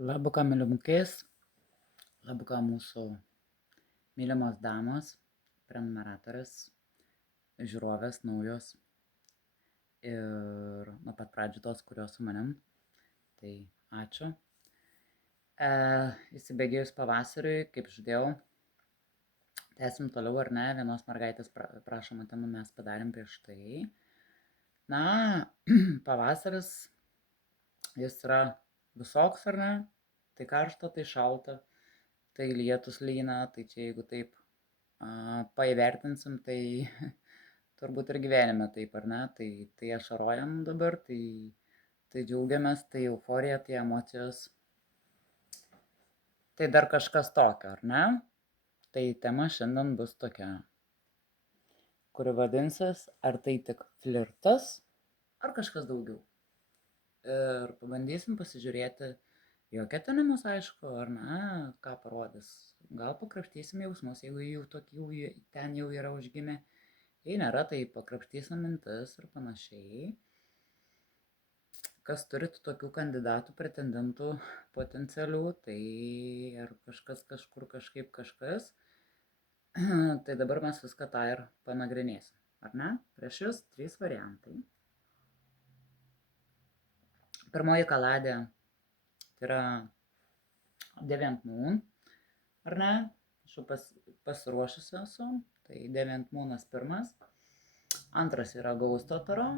Labuką mylimukės, labuką mūsų mylimos damos, prenumeratorės, žiūrovės naujos ir nuo pat pradžių tos, kurios su manim. Tai ačiū. Įsibėgėjus pavasariui, kaip žadėjau, tęsim toliau ar ne, vienos mergaitės prašomą temą mes padarėm prieš tai. Na, pavasaris, jis yra visoks ar ne, tai karšta, tai šalta, tai lietus lyna, tai čia jeigu taip paįvertinsim, tai turbūt ir gyvenime taip, ar ne? Tai ašarojam dabar, tai džiaugiamės, tai euforija, tai emocijos. Tai dar kažkas tokio, ar ne? Tai tema šiandien bus tokia, kuri vadinsis, ar tai tik flirtas, ar kažkas daugiau. Ir pabandysim pasižiūrėti jo ketinimus, aišku, ar ne, ką parodys. Gal pakrapštysim jausmus, jeigu jų tokių ten jau yra užgimę. Jei nėra, tai pakrapštysim mintis ir panašiai. Kas turit tokių kandidatų, pretendentų potencialių, tai ar kažkas kažkur kažkaip kažkas, tai dabar mes viską tą ir panagrinėsim. Ar ne? Prieš jūs 3 variantai. Pirmoji kaladė tai yra Deviant Moon, ar ne? Aš jau pasiruošusi esu, tai Deviant Moonas pirmas. Antras yra Gausto Taro,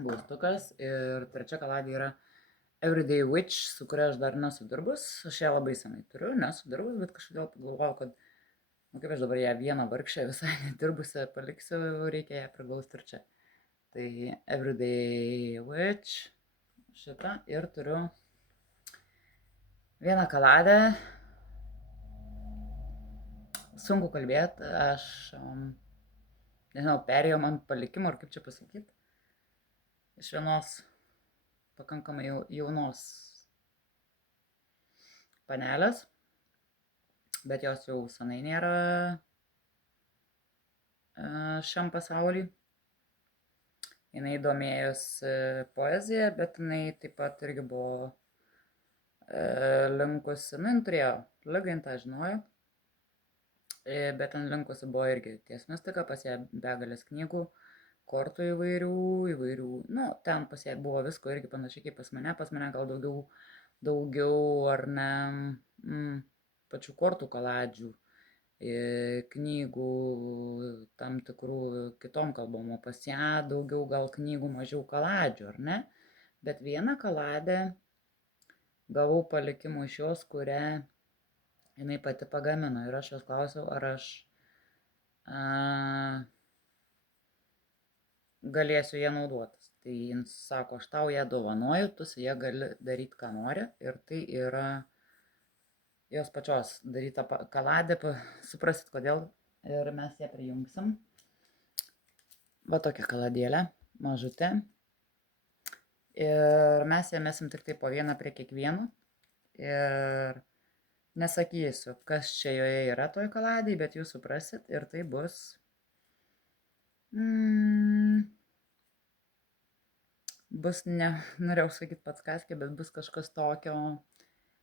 Gaustukas, ir trečia kaladė yra Everyday Witch, su kuria aš dar nesu dirbus. Aš ją labai senai turiu, nesu dirbus, bet kažkodėl pagalvojau, kad kaip aš dabar ją vieną vargšę visai nedirbusią paliksiu, reikia ją priglausti ir čia. Tai Everyday Witch šitą ir turiu vieną kaladę. Sunku kalbėti, aš nežinau, perėjau man palikimą, ar kaip čia pasakyti, iš vienos pakankamai jaunos panelės, bet jos jau senai nėra šiam pasauliui. Jinai domėjosi poeziją, bet jinai taip pat irgi buvo linkusi, nu, jin turėjo ligą, jin tą žinojo, bet ten linkusi buvo irgi ties mistika, pas ją begalės knygų, kortų įvairių, nu, ten pas ją buvo visko irgi panašiai kaip pas mane gal daugiau ar ne pačių kortų kaladžių, knygų tam tikrų kitom kalbom, o pas ją daugiau gal knygų, mažiau kaladžių, ar ne? Bet vieną kaladę gavau palikimų iš jos, kurią jinai pati pagamino, ir aš jos klausiau, ar aš galėsiu ją naudotis. Tai jis sako, aš tau ją dovanoju, tu su ją gali daryti, ką nori, ir tai yra jos pačios daryta kaladė, suprasit kodėl, ir mes ją prijungsim. Va tokia kaladėlė, mažutė. Ir mes ją mesim tik tai po vieną prie kiekvieno. Ir nesakysiu, kas čia joje yra toj kaladėj, bet jūs suprasit, ir tai bus bus, norėjau sakyti pats kaskė, bet bus kažkas tokio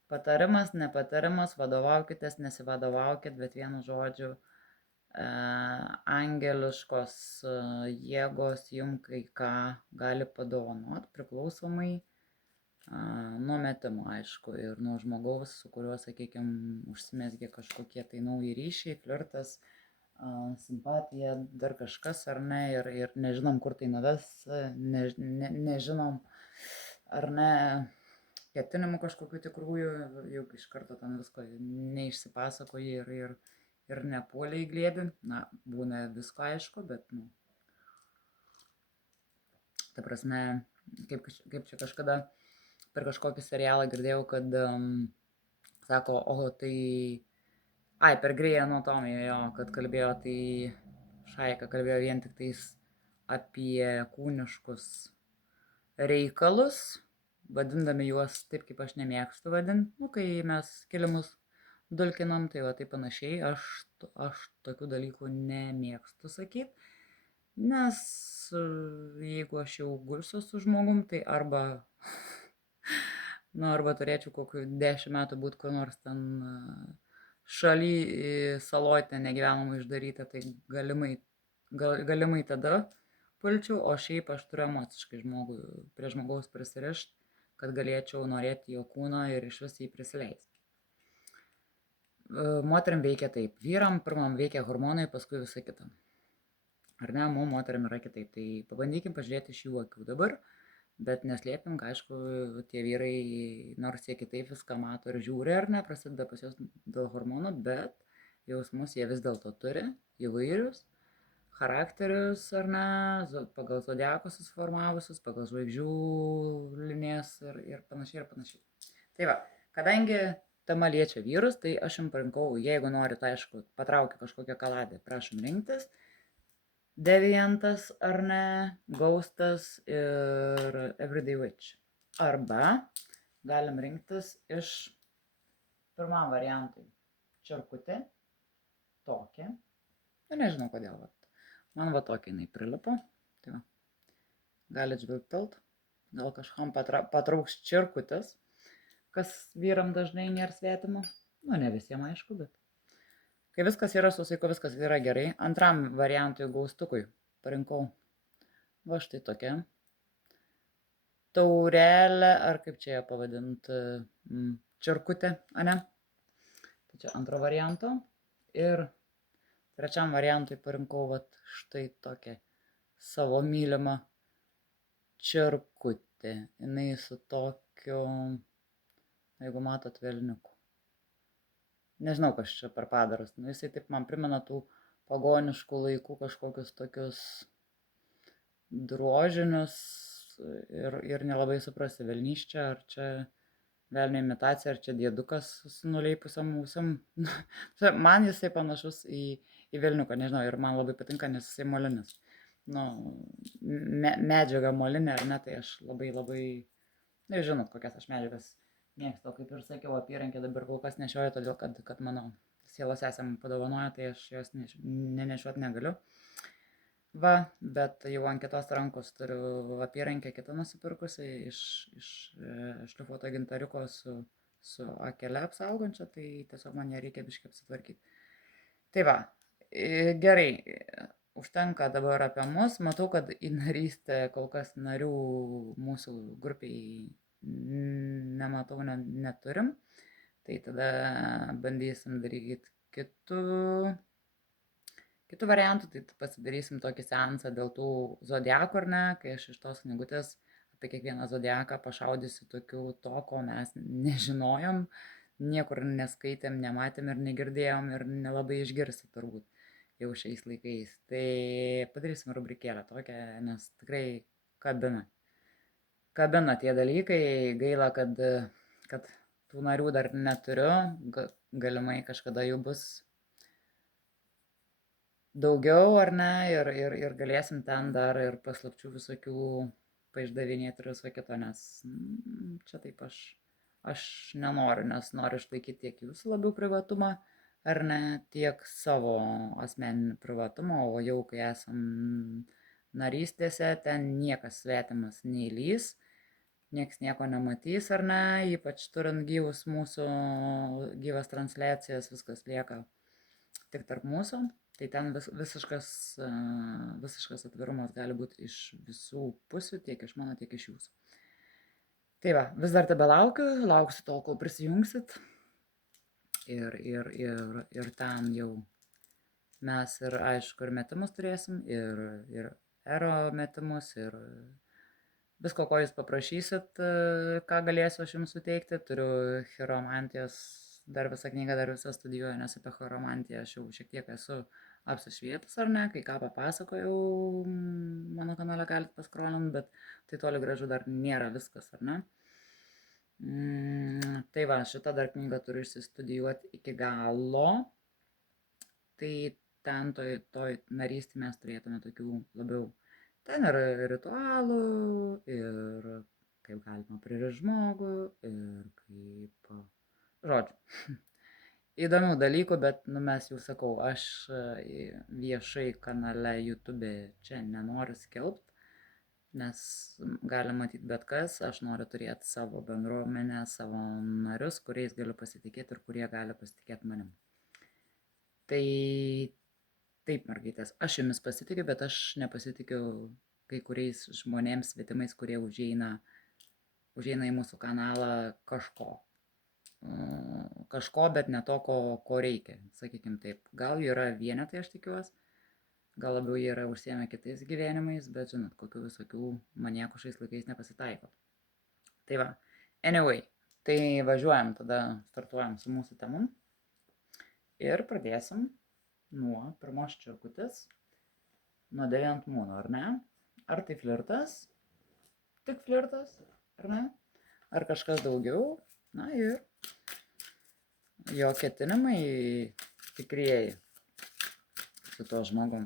patarimas, nepatarimas, vadovaukitės, nesivadovaukit, bet vienu žodžiu, angeliškos jėgos jum kai ką gali padovanot, priklausomai nuo metimo, aišku, ir nuo žmogaus, su kuriuo, sakykime, užsimezgė kažkokie tai nauji ryšiai, flirtas, simpatija, dar kažkas ar ne, ir nežinom, kur tai nuves, nežinom, ar ne, ketinimų kažkokių tikrųjų, juk iš karto ten visko neišsipasakoji ir nepuolė į glėbį. Na, būna visko, aišku, bet, nu, ta prasme, kaip čia kažkada per kažkokį serialą girdėjau, kad sako, tai per Grey Anatomy, jo, kad kalbėjo, tai Šaika kalbėjo vien tik tais apie kūniškus reikalus, vadindami juos taip, kaip aš nemėgstu vadinti, nu, kai mes kilimus dulkinam, tai va, tai panašiai, aš tokių dalykų nemėgstu sakyti, nes jeigu aš jau gulsiu su žmogum, tai arba Nu, arba turėčiau kokių 10 metų būt kur nors ten šaly saloj ten negyvenamai išdaryta, tai galimai tada pulčiau, o šiaip aš turiu emociškai prie žmogaus prisirišt, kad galėčiau norėti jo kūno ir iš vis jį prisileisti. Moterim veikia taip. Vyram pirmam veikia hormonai, paskui visą kitą. Ar ne, mum moterim yra kitaip. Tai pabandykim pažiūrėti iš jų akių dabar, bet neslėpim, kad aišku, tie vyrai, nors jie kitaip viską mato ir žiūri, ar ne, prasideda pas juos dėl hormonų, bet jausmus jie vis dėlto turi, įvairius, charakterius, ar ne, pagal zodiakus susiformavusius, pagal žvaigždžių linijas ir panašiai, ir panašiai. Tai va, kadangi tema liečia vyrus, tai aš jums parinkau, jeigu norit, aišku, patraukia kažkokią kaladę, prašom rinktis. Deviantas ar ne, Ghostas ir Everyday Witch. Arba galim rinktis iš pirmam variantui čerkutė, tokia. Nu, nežinau kodėl, man va tokia jinai prilipo. Tai va, galit žvilgtelt, gal kažkam patrauks čerkutės, kas vyram dažnai nėra svetimo. Nu, ne visiems aišku, bet kai viskas yra su saiku, viskas yra gerai. Antram variantui gaustukui parinkau va štai tokia taurelė, ar kaip čia ją pavadinti, čerkutė, ane? Tai čia antro varianto. Ir trečiam variantui parinkau va štai tokią savo mylimą čerkutę. Jinai su tokiu, jeigu matot, velniuku. Nežinau, kas čia per padaras. Nu, jisai taip man primena tų pagoniškų laikų kažkokius tokius drožinius ir nelabai suprasi, velnys čia, ar čia velnio imitacija, ar čia dėdukas su nuleipusiam ausim. Man jisai panašus į velniuką, nežinau, ir man labai patinka, nes jisai molinis. Nu, medžiaga molinė, ar ne, tai aš labai, nežinau, kokias aš medžiagas mėgstu, kaip ir sakiau, apyrankę dabar kol kas nešioju, todėl kad mano sielos esam padovanoja, tai aš jos nenešiuot negaliu. Va, bet jau ant kitos rankos turiu apyrankę kitą nusipirkusi iš šlifuoto gintariuko su akele apsaugančia, tai tiesiog man ją reikia biškai apsitvarkyti. Tai va, gerai, užtenka dabar apie mus. Matau, kad į narystę kol kas narių mūsų grupiai nematau, neturim. Tai tada bandysim daryti kitų variantų. Tai pasidarysim tokį seansą dėl tų zodiakų, ar ne, kai aš iš tos knygutės apie kiekvieną zodiaką pašaudysiu to, ko mes nežinojom, niekur neskaitėm, nematėm ir negirdėjom ir nelabai išgirsti turbūt jau šiais laikais. Tai padarysim rubrikėlę tokią, nes tikrai kabina tie dalykai. Gaila, kad tų narių dar neturiu, galimai kažkada jų bus daugiau, ar ne, ir galėsim ten dar ir paslapčių visokių paišdavinėti ir viso kito, nes čia taip aš nenoriu, nes noriu išlaikyti tiek jūsų labiau privatumą, ar ne, tiek savo asmeninį privatumą, o jau kai esam narystėse, ten niekas svetimas neįlys, nieks nieko nematys, ar ne, ypač turint gyvas transliacijas, viskas lieka tik tarp mūsų, tai ten visiškas atvirumas gali būti iš visų pusių, tiek iš mano, tiek iš jūsų. Tai va, vis dar lauksiu tol, kol prisijungsit. Ir ten jau mes ir aišku ir metimus turėsim, ir ero metimus, ir visko, ko jūs paprašysit, ką galėsiu aš jums suteikti. Turiu chiromantijos, dar visą knygą, dar visą studijuoju, nes apie chiromantiją aš jau šiek tiek esu apsišvietus, ar ne, kai ką papasakojau, mano kanale galite paskrolint, bet tai toli gražu dar nėra viskas, ar ne. Tai va, šitą dar knygą turiu išsistudijuoti iki galo. Tai ten toj narystį mes turėtume tokių labiau, ten yra ritualų, ir kaip galima pririšti žmogų, ir kaip, žodžiu, įdomių dalykų, bet mes jau sakau, aš viešai kanale YouTube čia nenoriu skelbti, nes gali matyti bet kas, aš noriu turėti savo bendruomenę, savo narius, kuriais galiu pasitikėti ir kurie gali pasitikėti manim. Tai taip, mergaitės, aš jumis pasitikiu, bet aš nepasitikiu kai kuriais žmonėms svetimais, kurie užeina į mūsų kanalą kažko, bet ne to, ko reikia, sakykim taip. Gal yra vienetai, aš tikiuosi, gal labiau jie yra užsiėmę kitais gyvenimais, bet žinot, kokių visokių maniekų šiais laikais nepasitaiko. Tai va, anyway, tai važiuojam, tada startuojam su mūsų temum ir pradėsim nuo pirmos čirkutės, nuo 9 mūnų, ar ne? Ar tai flirtas? Tik flirtas, ar ne? Ar kažkas daugiau? Na ir jo ketinimai tikrieji su tuo žmogum.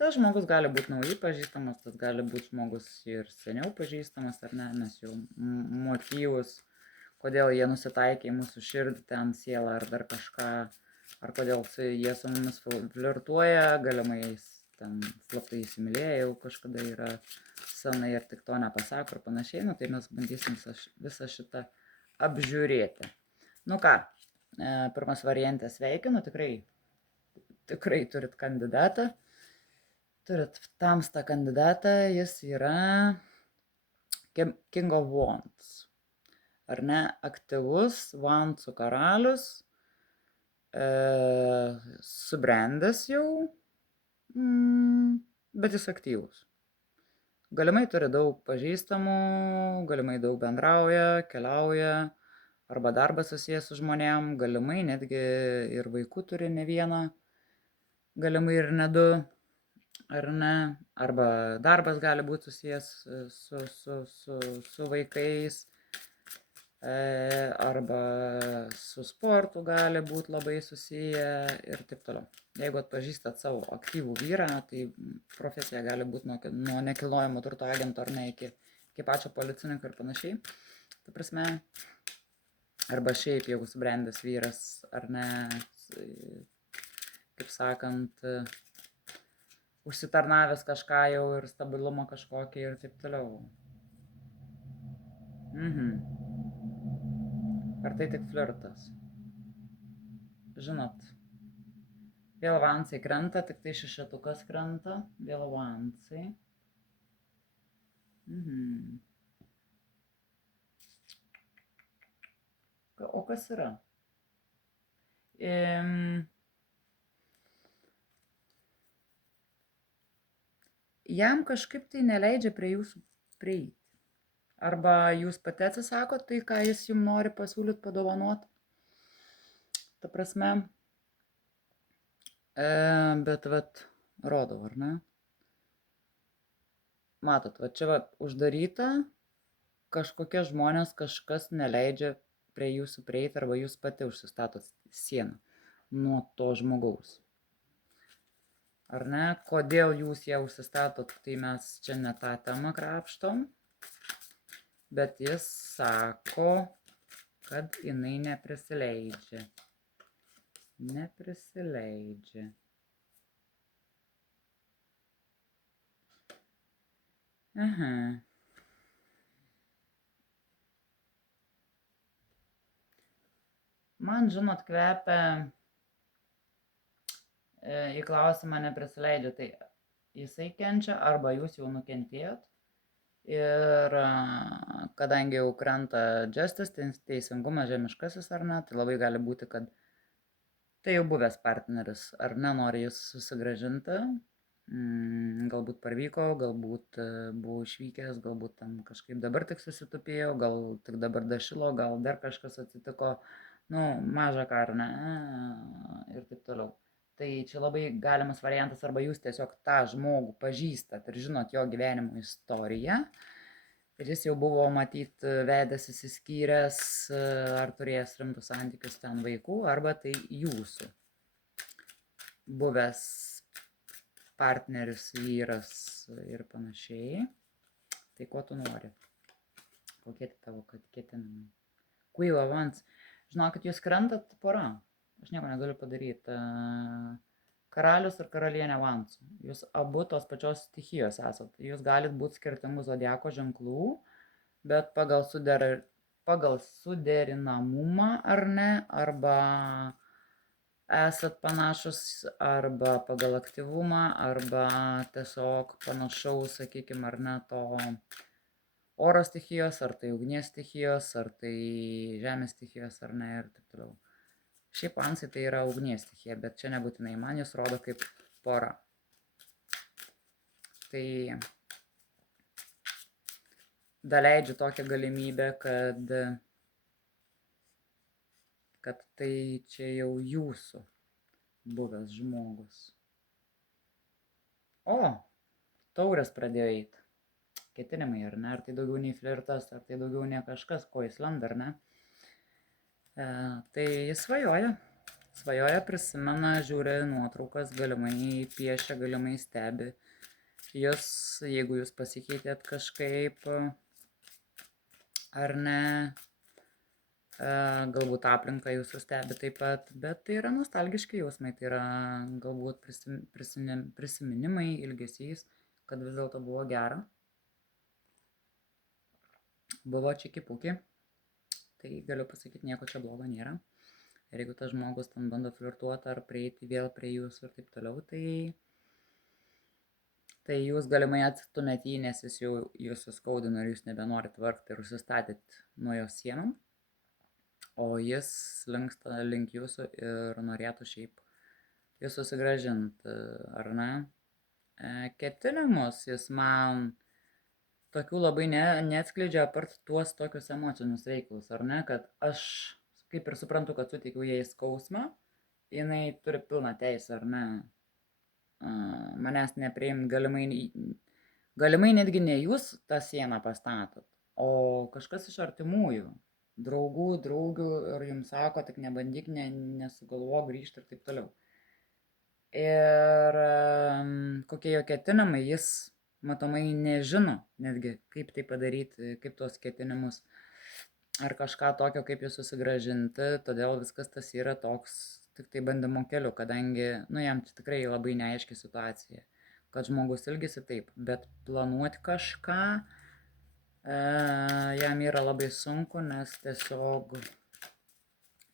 Tas žmogus gali būti naujai pažįstamas, tas gali būti žmogus ir seniau pažįstamas, ar ne, mes jau motyvus, kodėl jie nusitaikė į mūsų širdį, ten sielą ar dar kažką, ar kodėl jie su mumis flirtuoja, galimai ten slaptai įsimylėję jau kažkada yra senai ir tik to nepasako ir panašiai, nu tai mes bandysim visą šitą apžiūrėti. Nu ką, pirmas variantas sveikinu, tikrai turit kandidatą. Turit tamstą kandidatą, jis yra King of Wands. Ar ne? Aktyvus, Wandsų karalius, subrendęs jau, bet jis aktyvus. Galimai turi daug pažįstamų, galimai daug bendrauja, keliauja, arba darbas susijęs su žmonėm, galimai netgi ir vaikų turi ne vieną, galimai ir ne du. Ar ne, arba darbas gali būti susijęs su vaikais, arba su sportu gali būti labai susiję ir taip toliau. Jeigu atpažįstat savo aktyvų vyrą, tai profesija gali būti nuo nekilnojamo turto agento ar ne iki pačio policininko ir panašiai. Ta prasme, arba šiaip jeigu subrendęs vyras, ar ne, kaip sakant, užsitarnavęs kažką jau ir stabilumą kažkokį ir taip toliau. Ar tai tik flirtas? Žinot, vėl avansai krenta, tik tai šešetukas krenta, vėl avansai. O kas yra? Jam kažkaip tai neleidžia prie jūsų prieiti. Arba jūs pati atsisakot tai, ką jis jums nori pasiūlyti, padovanoti. Ta prasme, bet vat, rodau, ar ne? Matot, va čia va uždaryta, kažkokie žmonės, kažkas neleidžia prie jūsų prieiti, arba jūs pati užsistatot sieną nuo to žmogaus. Ar ne? Kodėl jūs ją užsistatot, tai mes čia ne tą temą krapštom, bet jis sako, kad jinai neprisileidžia. Man, žinot, kvepia į klausimą neprisileidžia, tai jisai kenčia arba jūs jau nukentėjot. Ir kadangi jau krenta justice, teisingumas žemiškasis ar ne, tai labai gali būti, kad tai jau buvęs partneris ar ne, nori jūs susigrąžinti. Galbūt parvyko, galbūt buvo išvykęs, galbūt tam kažkaip dabar tik susitupėjo, gal tik dabar dašilo, gal dar kažkas atsitiko, nu, maža ką ar ne, ir taip toliau. Tai čia labai galimas variantas, arba jūs tiesiog tą žmogų pažįstat ir žinot jo gyvenimo istoriją. Ir jis jau buvo, matyt, vedęs įsiskyręs ar turėjęs rimtus santykius ten vaikų, arba tai jūsų buvęs partneris, vyras ir panašiai. Tai ko tu nori? Kokie tavo ketinimai? Queen of Wands. Žinokit, jūs krentat pora. Aš nieko negaliu padaryti. Karalius ir karalienė Vansų. Jūs abu tos pačios stichijos esat. Jūs galit būti skirtingų zodiako ženklų, bet pagal suderinamumą ar ne, arba esat panašus, arba pagal aktyvumą, arba tiesiog panašaus, sakykime, ar ne, to oro stichijos, ar tai ugnies stichijos, ar tai žemės stichijos, ar ne, ir taip toliau. Šiaip Vansai tai yra ugnies stichija, bet čia nebūtinai man jis rodo kaip pora. Tai daleidžiu tokią galimybę, kad tai čia jau jūsų buvęs žmogus. O, taurės pradėjo eiti. Ketinimai, ar ne? Ar tai daugiau nei flirtas, ar tai daugiau nei kažkas, ko jis lenda, ar ne? Tai jis svajoja, prisimena, žiūri nuotraukas, galimai piešia, galimai stebi. Jeigu jūs pasikeitėt kažkaip, ar ne, galbūt aplinka jūsų stebi taip pat, bet tai yra nostalgiški jausmai, tai yra galbūt prisiminimai, ilgesys, kad vis dėlto buvo gera. Buvo čiki-puki, tai galiu pasakyti, nieko čia blogo nėra. Ir jeigu tas žmogus ten bando flirtuoti ar prieiti vėl prie jūsų ir taip toliau, tai jūs galimai atstumėt jį, nes jis jau jūs suskaudino ir jūs nebenorit vargti ir užsistatėt nuo jo sienom, o jis linksta link jūsų ir norėtų šiaip jūs susigrąžinti, ar ne? Ketinimus jis man tokių labai neatskleidžia apart tuos tokius emocinius reikalus, ar ne, kad aš kaip ir suprantu, kad suteikiau jai skausmą, jinai turi pilną teisę, ar ne, manęs nepriimt, galimai netgi ne jūs tą sieną pastatot, o kažkas iš artimųjų, draugių ir jums sako, tik nebandyk, nesugalvok grįžti ir taip toliau. Ir kokie jo ketinimai, jis matomai nežino netgi, kaip tai padaryti, kaip tuos ketinimus, ar kažką tokio, kaip jūs susigrąžinti, todėl viskas tas yra toks tik tai bandymo keliu, kadangi, jam tikrai labai neaiški situacija, kad žmogus ilgisi taip, bet planuoti kažką jam yra labai sunku, nes tiesiog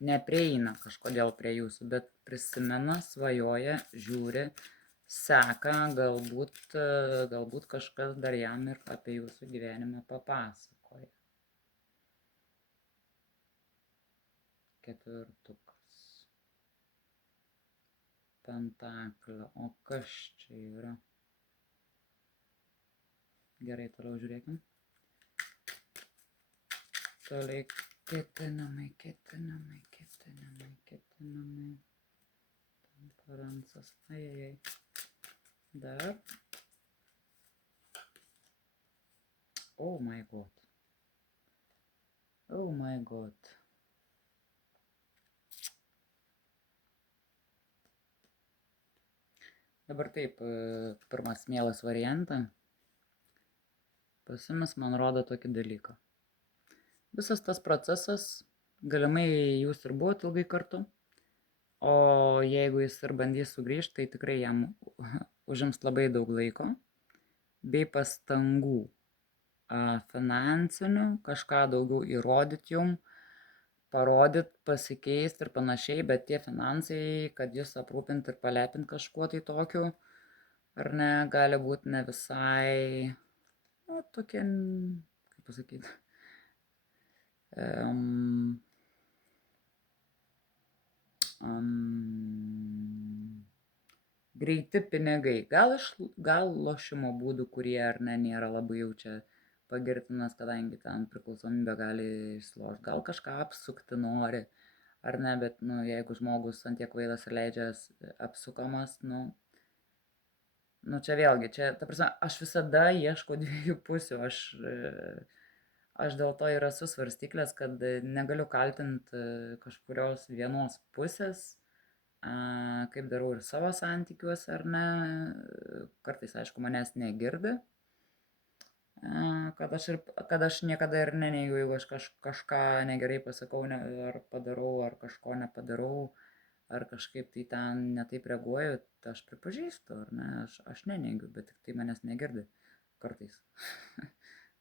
neprieina kažkodėl prie jūsų, bet prisimena, svajoja, žiūri, seka, galbūt kažkas dar jam ir apie jūsų gyvenimą papasakoja. Ketvirtukas. Pentaklio. O kas čia yra? Gerai, toliau žiūrėkim. Toliau ketinamai. Temperensas. Ajajai. Dar. Oh my god. Dabar taip, pirmas mielas variantą. Pasimis man rodo tokį dalyką. Visas tas procesas, galimai jūs ir buvote ilgai kartu, o jeigu jis ir bandys sugrįžti, tai tikrai jam užims labai daug laiko, bei pastangų finansinių, kažką daugiau įrodyti jum, parodyt, pasikeisti ir panašiai, bet tie finansai, kad jūs aprūpinti ir palepinti kažkuo tai tokiu, ar ne, gali būti ne visai, tokie, kaip pasakyti, greiti pinigai, gal lošimo būdų, kurie ar ne nėra labai jau čia pagirtinas, kadangi ten priklausomybė gali išlošti, gal kažką apsukti nori, ar ne, bet, jeigu žmogus ant tiek kvailas ir leidžia apsukamas, čia vėlgi, ta prasme, aš visada ieškau dviejų pusių, aš dėl to ir esu svarstyklės, kad negaliu kaltinti kažkurios vienos pusės, kaip darau ir savo santykiuose, ar ne, kartais, aišku, manęs negirdi, kad aš niekada ir neneigiu, jeigu aš kažką negerai pasakau ar padarau, ar kažko nepadarau, ar kažkaip tai ten netaip reaguoju, tai aš pripažįstu, ar ne, aš neneigiu, bet tik tai manęs negirdi kartais.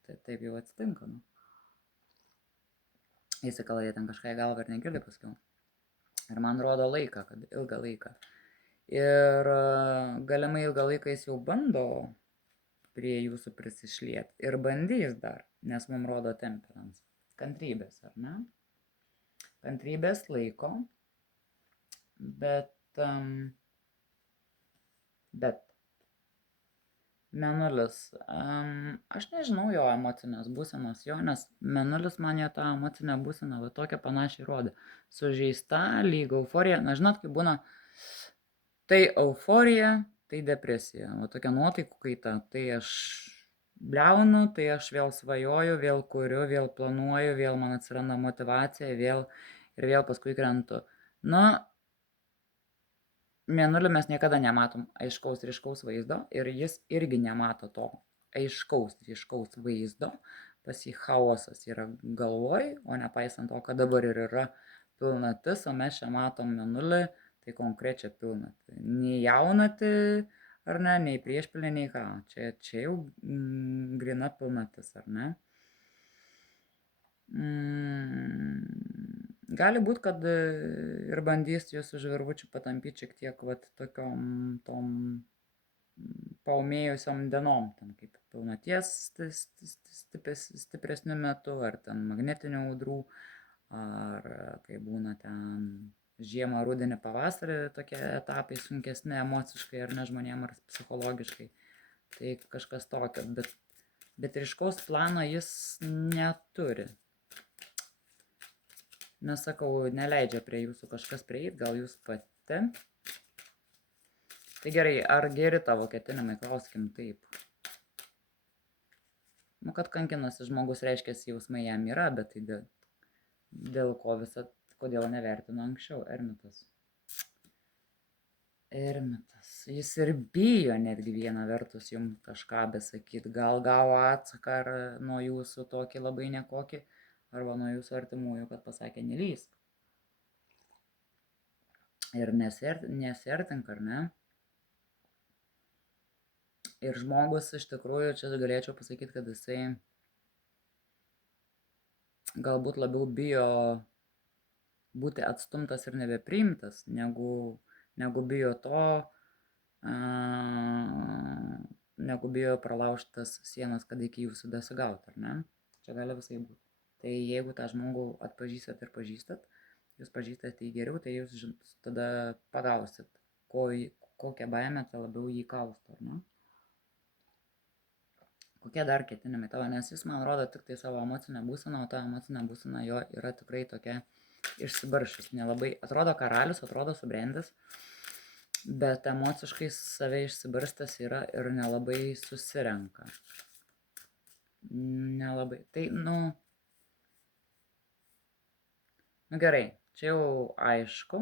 Tai taip jau atsitinka, nu. Įsikala jie ten kažką į galvą ir negirdi paskiau. Ir man rodo laiką, kad ilgą laiką. Ir galimai ilgą laiką jis jau bando prie jūsų prisišlieti. Ir bandys dar, nes mums rodo temperance. Kantrybės, ar ne? Kantrybės laiko, bet Mėnulis, aš nežinau jo emocinės būsenos jo, nes Mėnulis man jo tą emocinę būseną va tokią panašiai rodė. Sužeista, lyg euforija, na žinot, kaip būna, tai euforija, tai depresija, va tokia nuotaikų kaita, tai aš bliaunu, tai aš vėl svajoju, vėl kuriu, vėl planuoju, vėl man atsiranda motyvacija, vėl ir vėl paskui krentu. Na, Mėnulį mes niekada nematom aiškaus ryškaus vaizdo ir jis irgi nemato to aiškaus ryškaus vaizdo. Pas jį chaosas yra galvoj, o nepaisant to, kad dabar ir yra pilnatis, o mes čia matom Mėnulį, tai konkrečią pilnatį. Nei jaunatį, ar ne, nei priešpilnį, nei ką. Čia jau grina pilnatis, ar ne? Gali būt, kad ir bandys jūs už virvučių patampyti šiek tiek vat tokiom tom paūmėjusiom dienom, ten kaip pilnaties stipresniu metu, ar ten magnetinių audrų, ar kai būna ten žiemą, rudenį, pavasarį tokie etapai sunkesni emociškai, ar ne žmonėm, ar psichologiškai. Tai kažkas tokio, bet ryškaus plano jis neturi. Nesakau, neleidžia prie jūsų kažkas prieit, gal jūs pati. Tai gerai, ar geri tavo ketinimai, klauskim taip. Nu, kad kankinasi žmogus, reiškia, jausmai jam yra, bet tai dėl ko kodėl nevertino anksčiau, ermitas. Ermitas, jis ir bijo netgi vieną vertus jums kažką besakyt, gal gavo atsaką ar nuo jūsų tokį labai nekokį, arba nuo jūsų artimųjų, kad pasakė nelįsk. Ir nesiartink, ar ne? Ir žmogus iš tikrųjų, čia galėčiau pasakyti, kad jisai galbūt labiau bijo būti atstumtas ir nebepriimtas, negu bijo to, negu bijo pralaužtas sienas, kad iki jūsų dasigaut, ar ne? Čia gali visai būti. Tai jeigu tą žmogų atpažįstat ir pažįstat, jūs pažįstat jį geriau, tai jūs tada pagausit, kokią baimę tą labiau jį kausto, ar ne? Kokie dar ketinimai tavo, nes jis man rodo tik tai savo emocinę būseną, o ta emocinė būsena jo yra tikrai tokia išsibaršus, nelabai, atrodo karalius, atrodo subrendęs, bet emociškai save išsibarstęs yra ir nelabai susirenka. Nelabai, tai, nu gerai, čia jau aišku.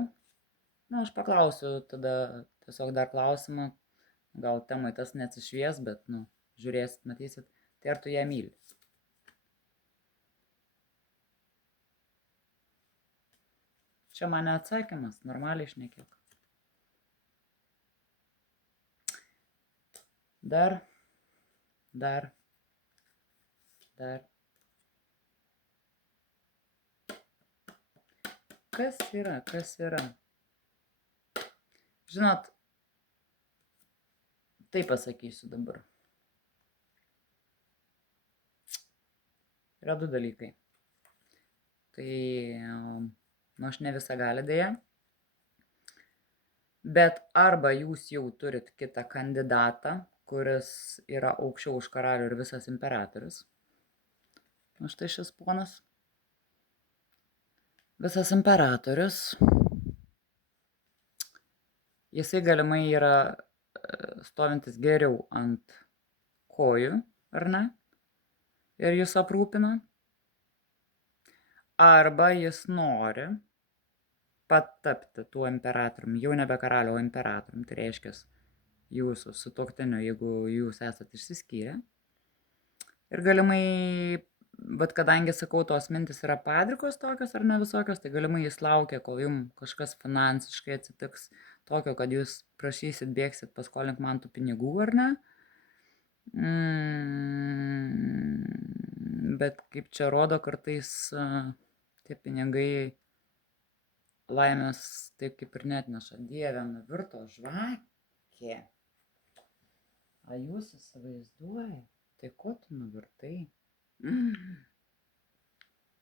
Aš paklausiu tada tiesiog dar klausimą, gal temai tas neatsišvies, bet, žiūrėsit, matysit, tai ar tu ją myli? Čia mane atsakymas, normaliai šnekėk. Dar. Kas yra? Žinot, taip pasakysiu dabar. Yra du dalykai. Tai, aš ne visą gali dėja. Bet arba jūs jau turit kitą kandidatą, kuris yra aukščiau už karalių ir visas imperatorius. Štai šis ponas. Visas imperatorius. Jisai galimai yra stovintis geriau ant kojų, ar ne? Ir jūs aprūpina. Arba jis nori patapti tuo imperatorium, jau nebe karaliu, o imperatorium, tai reiškia jūsų sutuoktiniu, jeigu jūs esat išsiskyrę. Ir galimai bet kadangi, sakau, tos mintis yra padrikos tokios ar ne visokios, tai galimai jis laukia, kol jums kažkas finansiškai atsitiks tokio, kad jūs prašysit, bėgsit, paskolink man tų pinigų ar ne. Bet kaip čia rodo, kartais tie pinigai laimės taip kaip ir neatneša. Dieve, nuvirto žvakė. A jūs įsivaizduoja? Tai ko tu nuvirtai?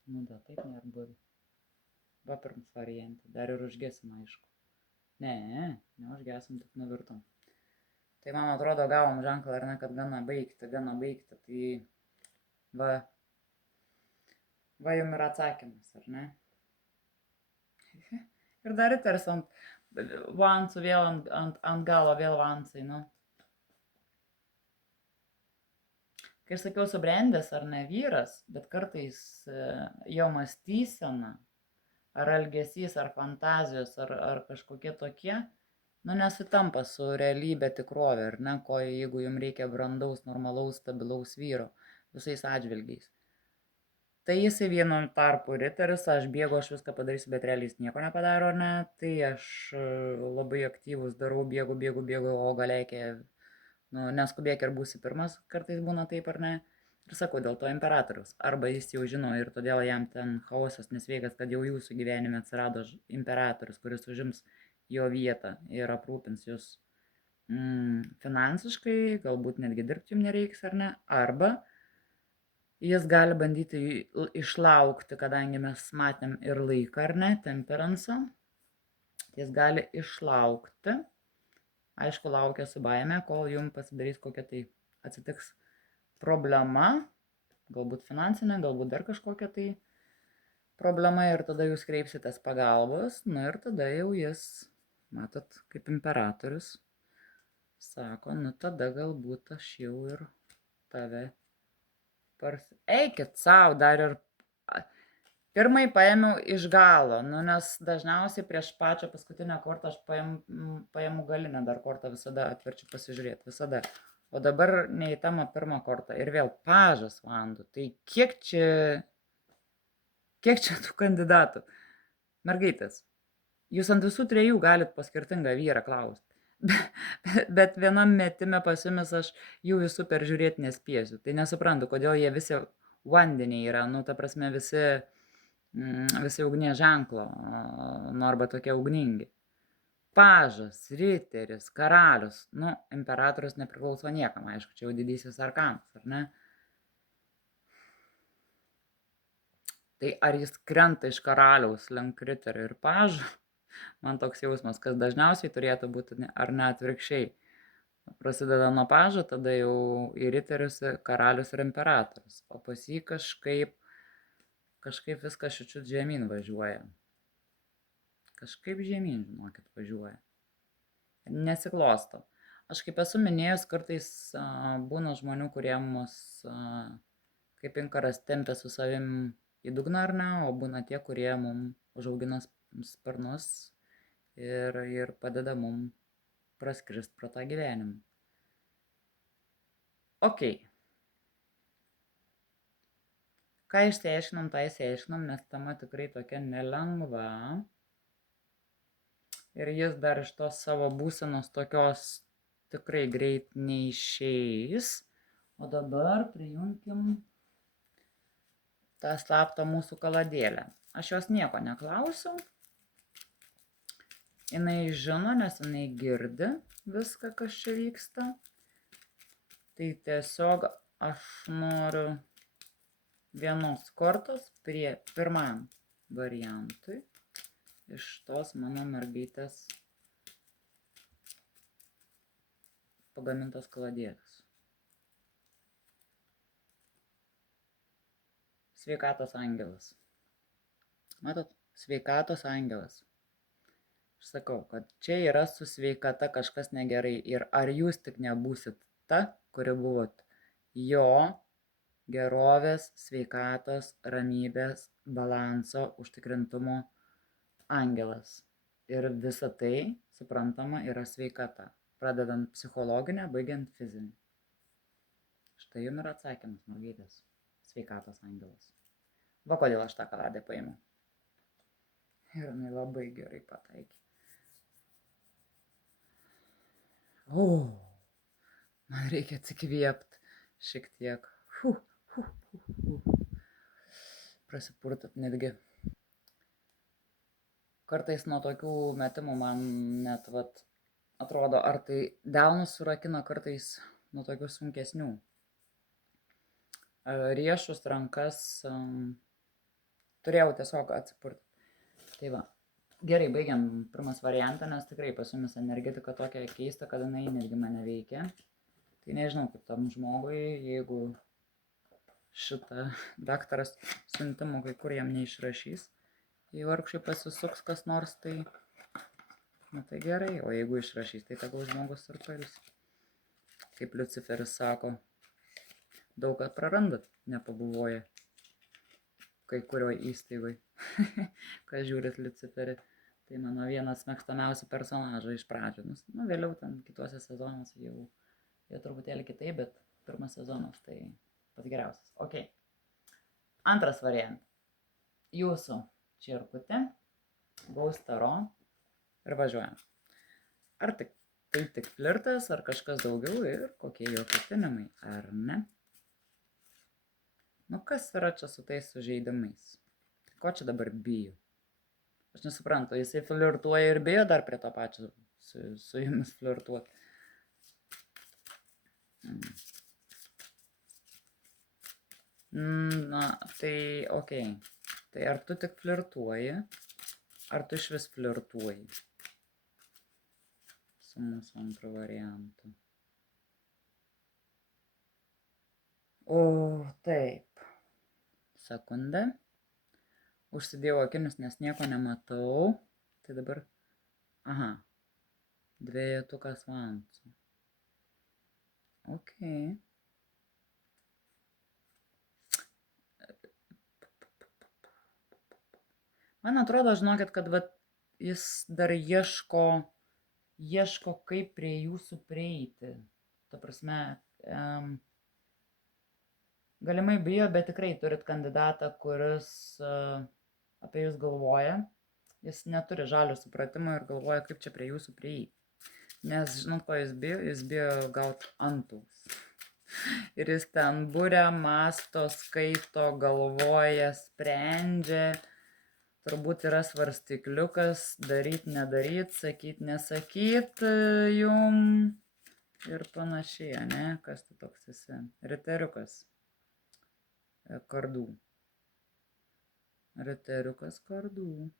Nu, da, taip nėra buvę. Va pirms variantė. Dar ir užgesim, aišku. Ne, neužgesim, tik nuvirtom. Tai man atrodo, gavom ženklą, ar ne, kad gana baigti. Tai va jum yra atsakymas, ar ne? Ir dar įtars ant vansų vėl ant galo, vėl vansai, nu. Kai aš sakiau subrendęs ar ne vyras, bet kartais jo mąstysena, ar elgesys, ar fantazijos, ar kažkokie tokie, nu nesutampa su realybė tikrovė, ar ne, ko jeigu jums reikia brandaus, normalaus, stabilaus vyro visais atžvilgiais. Tai jisai vienu tarpu riteris, aš bėgu, aš viską padarysiu, bet realiai jis nieko nepadaro, ar ne, tai aš labai aktyvus darau, bėgu, o galėkia, nu, neskubėk ir būsi pirmas, kartais būna taip, ar ne. Ir sakau, dėl to imperatorius. Arba jis jau žino ir todėl jam ten chaosas nesveikas, kad jau jūsų gyvenime atsirado imperatorius, kuris užims jo vietą ir aprūpins jūs finansiškai, galbūt netgi dirbti jums nereiks, ar ne. Arba jis gali bandyti išlaukti, kadangi mes matėm ir laiką, ar ne, temperansą. Jis gali išlaukti. Aišku, laukia su baime, kol jums pasidarys kokia tai atsitiks problema, galbūt finansinė, galbūt dar kažkokia tai problema ir tada jūs kreipsitės pagalbos, nu ir tada jau jis, matot, kaip imperatorius, sako, nu tada galbūt aš jau ir tave eikit sau, dar ir pirmai paėmiau iš galo, nu nes dažniausiai prieš pačią paskutinę kortą aš paimu galinę dar kortą, visada atverčiu pasižiūrėti, visada. O dabar neįtama pirmą kortą ir vėl pažas vandų. Tai kiek čia tų kandidatų? Mergaitės, jūs ant visų trejų galit po skirtingą vyrą klausti. Bet vienam metime pas jumis aš jų visų peržiūrėti nespėsiu. Tai nesuprantu, kodėl jie visi vandeniai yra, nu ta prasme visi ugnies ženklo, nu arba tokie ugningi. Pažas, riteris, karalius, nu, imperatorius nepriklauso niekam, aišku, čia jau didysis arkanas, ar ne? Tai ar jis krenta iš karaliaus link riterio ir pažo? Man toks jausmas, kas dažniausiai turėtų būti, ar ne atvirkščiai. Prasideda nuo pažo, tada jau į riterius, karalius ir imperatorius, o pas jį kažkaip viskas šičiut žemyn važiuoja. Kažkaip žemyn, žinokit, važiuoja. Nesiklosto. Aš kaip esu minėjus, kartais būna žmonių, kurie mus kaip inkaras tempia su savim į dugną ar ne, o būna tie, kurie mums užaugina sparnus ir padeda mums praskrist pro tą gyvenimą. Ok. Ką išsiaiškinom, tą išsiaiškinom, nes tema tikrai tokia nelengva. Ir jis dar iš tos savo būsenos tokios tikrai greit neišeis. O dabar prijunkim tą slaptą mūsų kaladėlę. Aš jos nieko neklausiu. Jinai žino, nes jinai girdi viską, kas čia vyksta. Tai tiesiog aš noriu vienos kortos prie pirmam variantui iš tos mano mergaitės pagamintos kaladėlės. Sveikatos angelas. Matot, sveikatos angelas. Aš sakau, kad čia yra su sveikata kažkas negerai ir ar jūs tik nebūsit ta, kuri buvot jo gerovės, sveikatos, ramybės, balanso, užtikrintumo angelas. Ir visa tai, suprantama, yra sveikata. Pradedant psichologinę, baigiant fizinę. Štai jums yra atsakymas, mergaitės. Sveikatos angelas. Va kodėl aš tą kaladę paėmiau. Ir jinai labai gerai pataikė. O, man reikia atsikvėpti šiek tiek. Prasipurtat netgi. Kartais nuo tokių metimų man net atrodo, ar tai delnus surakina kartais nuo tokių sunkesnių. Riešus, rankas turėjau tiesiog atsipurti. Tai va. Gerai, baigiam pirmas variantą, nes tikrai pas jumis energetika tokia keista, kad jinai netgi mane veikia. Tai nežinau, kaip tam žmogui, jeigu šitą daktaras siuntimų kai kur jam neišrašys, jei vargšai pasisuks kas nors, tai, na tai gerai, o jeigu išrašys, tai tegul žmogus ir pails. Kaip Liuciferis sako, daug kad prarandat, nepabuvoja kai kurioj įstaigoj. Kas žiūrit Liuciferį, tai mano vienas mėgstamiausių personažų iš pradžių. Nu, vėliau ten kituose sezonuose jau jie truputėlį kitaip, bet pirmas sezonas tai pats geriausias. Ok. Antras variantas. Jūsų čirkutė, gaus taro ir važiuojam. Ar tai tik flirtas, ar kažkas daugiau ir kokie jo ketinimai, ar ne? Nu kas yra čia su tais sužeidimais? Ko čia dabar bijo? Aš nesuprantu, jisai flirtuoja ir bijo dar prie to pačio su jumis flirtuoti. Na, tai ok. Tai ar tu tik flirtuoji, ar tu iš vis flirtuoji su mūsų antru variantu? O, taip. Sekundę. Užsidėjau akinius, nes nieko nematau. Tai dabar... Aha. Dvejetukas vansų. Ok. Man atrodo, žinokit, kad jis dar ieško kaip prie jūsų prieiti. Ta prasme, galimai bijo, bet tikrai turit kandidatą, kuris apie jūs galvoja. Jis neturi žalio supratimo ir galvoja, kaip čia prie jūsų prieiti. Nes, žinot, ko jis bijo? Jis bijo gauti antaus. Ir jis ten būria, masto, skaito, galvoja, sprendžia. Turbūt yra svarstykliukas, daryt, nedaryt, sakyt, nesakyt jum ir panašiai, ne? Kas tu toks esi? Riteriukas kardų. Riteriukas kardų.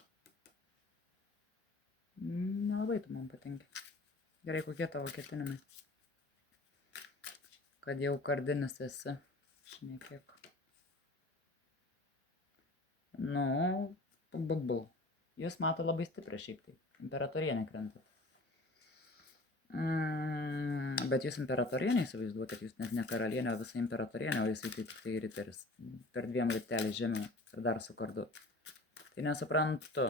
Nelabai tu man patinki. Gerai, kokie tavo ketinimai? Kad jau kardinis esi. Šnekėk. Nu, jūs mato labai stipriai šiaip tai. Imperatorienė krentat. Bet jūs imperatorienė įsivaizduokit, jūs net ne karalienė, o visa imperatorienė, o jisai tai tik tai riteris. Per 2 laiptelį žemiau ir dar su kardu. Tai nesuprantu.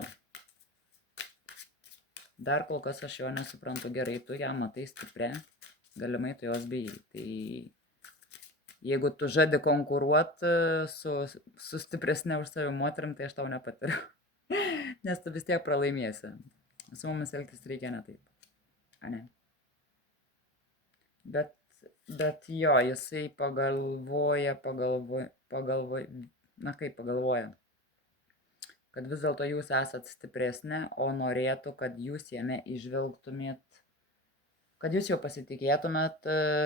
Dar kol kas aš jo nesuprantu gerai, tu ją matai stiprią, galimai tu jos bijai. Tai jeigu tu žadi konkuruoti su stipresnė už savį moterim, tai aš tau nepatariu. Nes tu vis tiek pralaimėsi. Su mumis elgtis reikia ne taip. Ane? Bet jo, jisai pagalvoja, na kaip pagalvoja, kad vis dėlto jūs esat stipresnė, o norėtų, kad jūs jame išvelgtumėt, kad jūs jau pasitikėtumėt,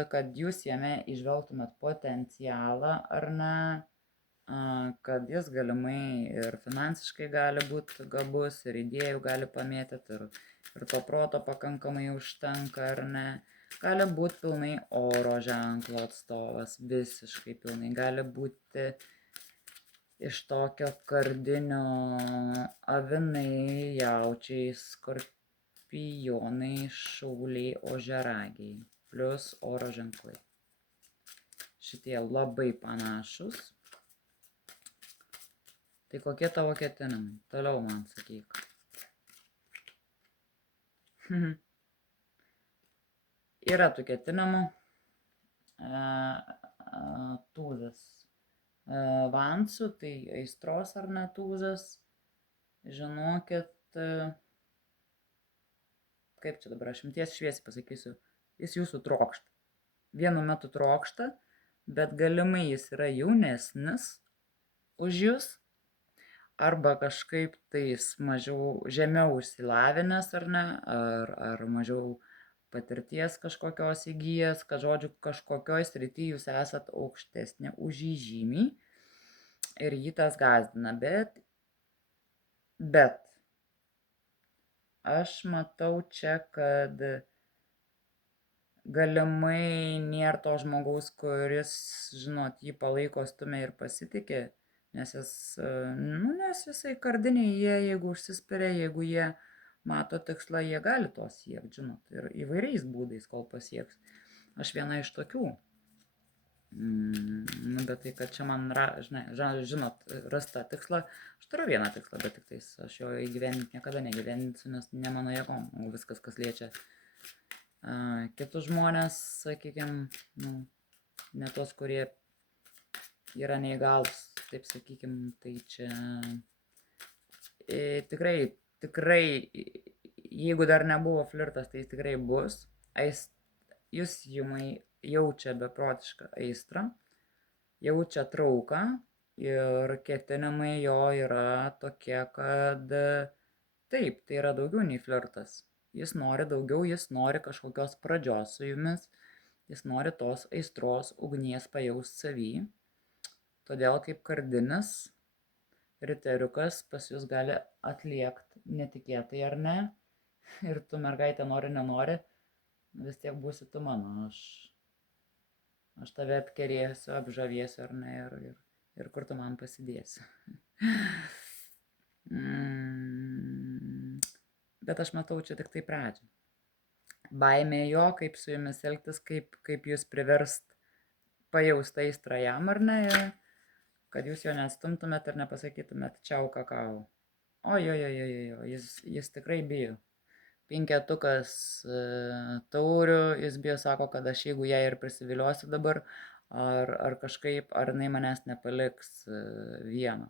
kad jūs jame išvelgtumėt potencialą, ar ne, kad jis galimai ir finansiškai gali būti gabus, ir idėjų gali pamėtyti, ir to proto pakankamai užtenka, ar ne. Gali būti pilnai oro ženklo atstovas, visiškai pilnai. Gali būti iš tokio kardinio avinai, jaučiai, skorpionai, šauliai, ožiaragiai, plus oro ženklai. Šitie labai panašus. Tai kokie tavo ketinimai? Toliau man sakyk. Yra tų ketinimų. Tūzas. avansų, tai aistros ar netūzas, žinokit, kaip čia dabar, aš jums tiesiai šviesiai pasakysiu, jis jūsų trokšta. Vienu metu trokšta, bet galimai jis yra jaunesnis už jūs, arba kažkaip tais mažiau žemiau išsilavinęs ar ne, ar mažiau patirties kažkokios įgyjęs, kad žodžiu kažkokioj srity jūs esat aukštesnė už jį žymiai ir jį tas gąsdina, bet aš matau čia, kad galimai nėra to žmogaus, kuris, žinot, jį palaiko, stumia ir pasitikė, nes jisai kardiniai, jie, jeigu užsispiria, jeigu jie mato tikslą, jie gali to siekti, žinot, ir įvairiais būdais, kol pasieks. Aš viena iš tokių. Bet tai, kad čia man, žinot, rasta tikslą, aš turiu vieną tikslą, bet tik tais aš jo įgyvendinti niekada negyvendinsiu, nes ne mano jėgom, o viskas, kas liečia kitus žmonės, sakykime, ne tos, kurie yra neįgalus, taip sakykime, tai čia tikrai, jeigu dar nebuvo flirtas, tai tikrai bus. Jūs jaučia beprotišką aistrą, jaučia trauką ir ketinimai jo yra tokie, kad taip, tai yra daugiau nei flirtas. Jis nori daugiau, jis nori kažkokios pradžios su jumis, jis nori tos aistros ugnies pajaust savy. Todėl kaip kardinis riteriukas pas jūs gali atliekti netikėtai ar ne. Ir tu mergaitė nori, nenori, vis tiek būsi tu mano. Aš tave apkerėsiu, apžavėsiu ar ne ir kur tu man pasidėsi. Bet aš matau čia tik tai pradžią. Baimė jo, kaip su jumis elgtis, kaip jūs priverst pajaust aistrą jam ar ne, kad jūs jo nestumtumėt ir nepasakytumėt čiau kakao. Jis tikrai bijo. 5 taurių, jis bijo, sako, kad aš jeigu ją ir prisiviliosiu dabar, ar kažkaip, ar jinai manęs nepaliks vieną.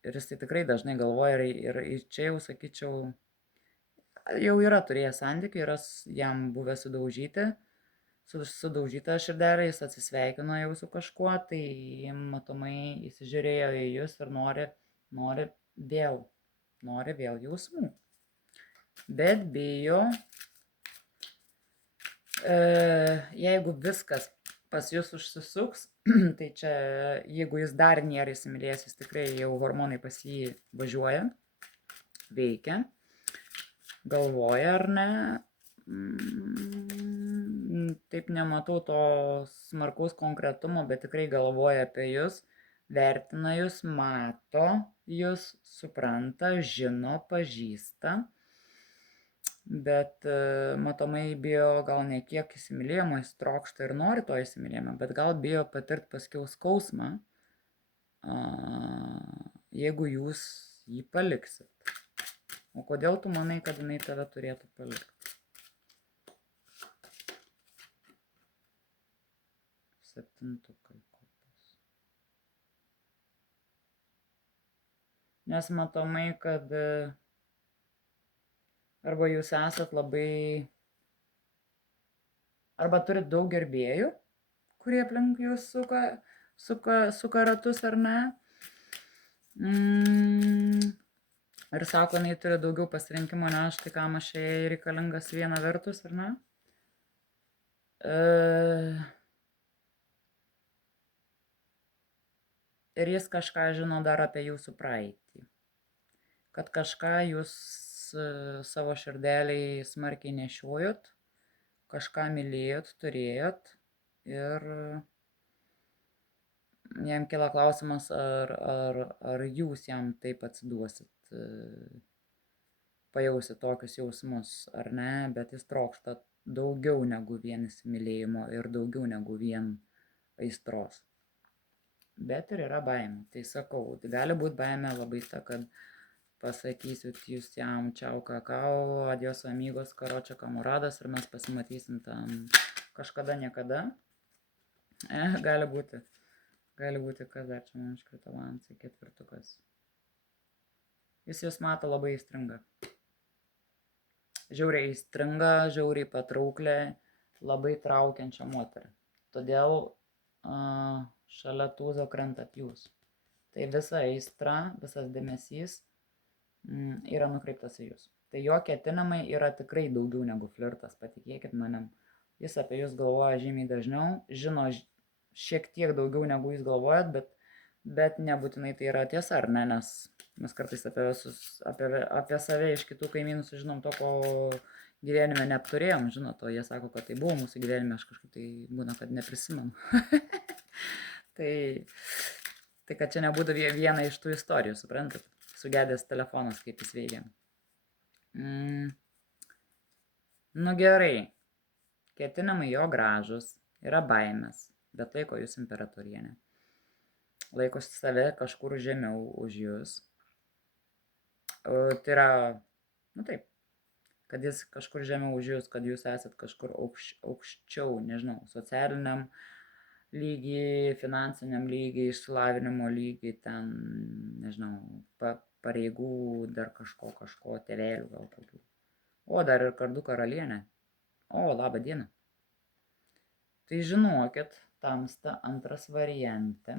Ir jis tai tikrai dažnai galvoja ir čia jau, sakyčiau, jau yra turėjęs santykių, yra jam buvę sudaužyta širdelė, jis atsisveikino jau su kažkuo, tai matomai įsižiūrėjo į jūs ir nori vėl jausmų. Bet bijo, jeigu viskas pas jūs užsisuks, tai čia, jeigu jis dar nėra įsimylėjęs, jis tikrai jau hormonai pas jį važiuoja, veikia, galvoja ar ne, taip nematau to smarkaus konkretumo, bet tikrai galvoja apie jūs, vertina jūs, mato jūs, supranta, žino, pažįsta. Bet matomai bijo gal ne kiek įsimylėjimo, jis trokšta ir nori to įsimylėjimo, bet gal bijo patirt paskiau skausmą, jeigu jūs jį paliksit. O kodėl tu manai, kad jinai tave turėtų palikti? 7 kopas. Nes matomai, kad arba jūs esat labai, arba turit daug gerbėjų, kurie aplink jūs suka ratus ar ne. Ir sako, jinai turi daugiau pasirinkimo, ne aš, tai kam aš jai reikalingas viena vertus, ar ne. Ir jis kažką žino dar apie jūsų praeitį. Kad kažką jūs savo širdeliai smarkiai nešiojot, kažką mylėjot, turėjot ir jam kila klausimas, ar jūs jam taip atsiduosit, pajausit tokius jausmus ar ne, bet jis trokšta daugiau negu vien įsimylėjimo ir daugiau negu vien aistros. Bet ir yra baimė, tai sakau, tai gali būti baimė labai ta, kad pasakysit jūs jam čiau kakao, adios amigos, karočio kamuradas ir mes pasimatysim ten kažkada niekada. Gali Gali būti, kas dar čia man iškrito lansai, ketvirtukas. Jis jūs mato labai įstringa. Žiauriai įstringa, žiauriai patrauklė, labai traukiančią moterį. Todėl šalia tūzo krentat jūs. Tai visa aistra, visas dėmesys yra nukreiptas į jūs. Tai jo ketinimai yra tikrai daugiau negu flirtas, patikėkit manim. Jis apie jūs galvoja žymiai dažniau, žino šiek tiek daugiau negu jūs galvojat, bet nebūtinai tai yra tiesa, ar ne, nes mes kartais apie save iš kitų kaimynų sužinom to, ko gyvenime neapturėjom, žinot, o jie sako, kad tai buvo mūsų gyvenime, aš kažkaip tai būna, kad neprisimenu. tai kad čia nebūtų viena iš tų istorijų, suprantat, sugedęs telefonas, kaip jis veikia. Nu gerai, ketinamai jo gražus, yra baimės, bet laiko jūs imperatorienė. Laikosi save kažkur žemiau už jūs. Tai yra, nu taip, kad jis kažkur žemiau už jūs, kad jūs esat kažkur aukščiau, nežinau, socialiniam lygiai, finansiniam lygiai, išsilavinimo lygiai, ten, nežinau, pareigų, dar kažko, tėvelių gal kokių. O, dar ir kardų karalienė. O, labą dieną. Tai žinokit, tamsta antras variante,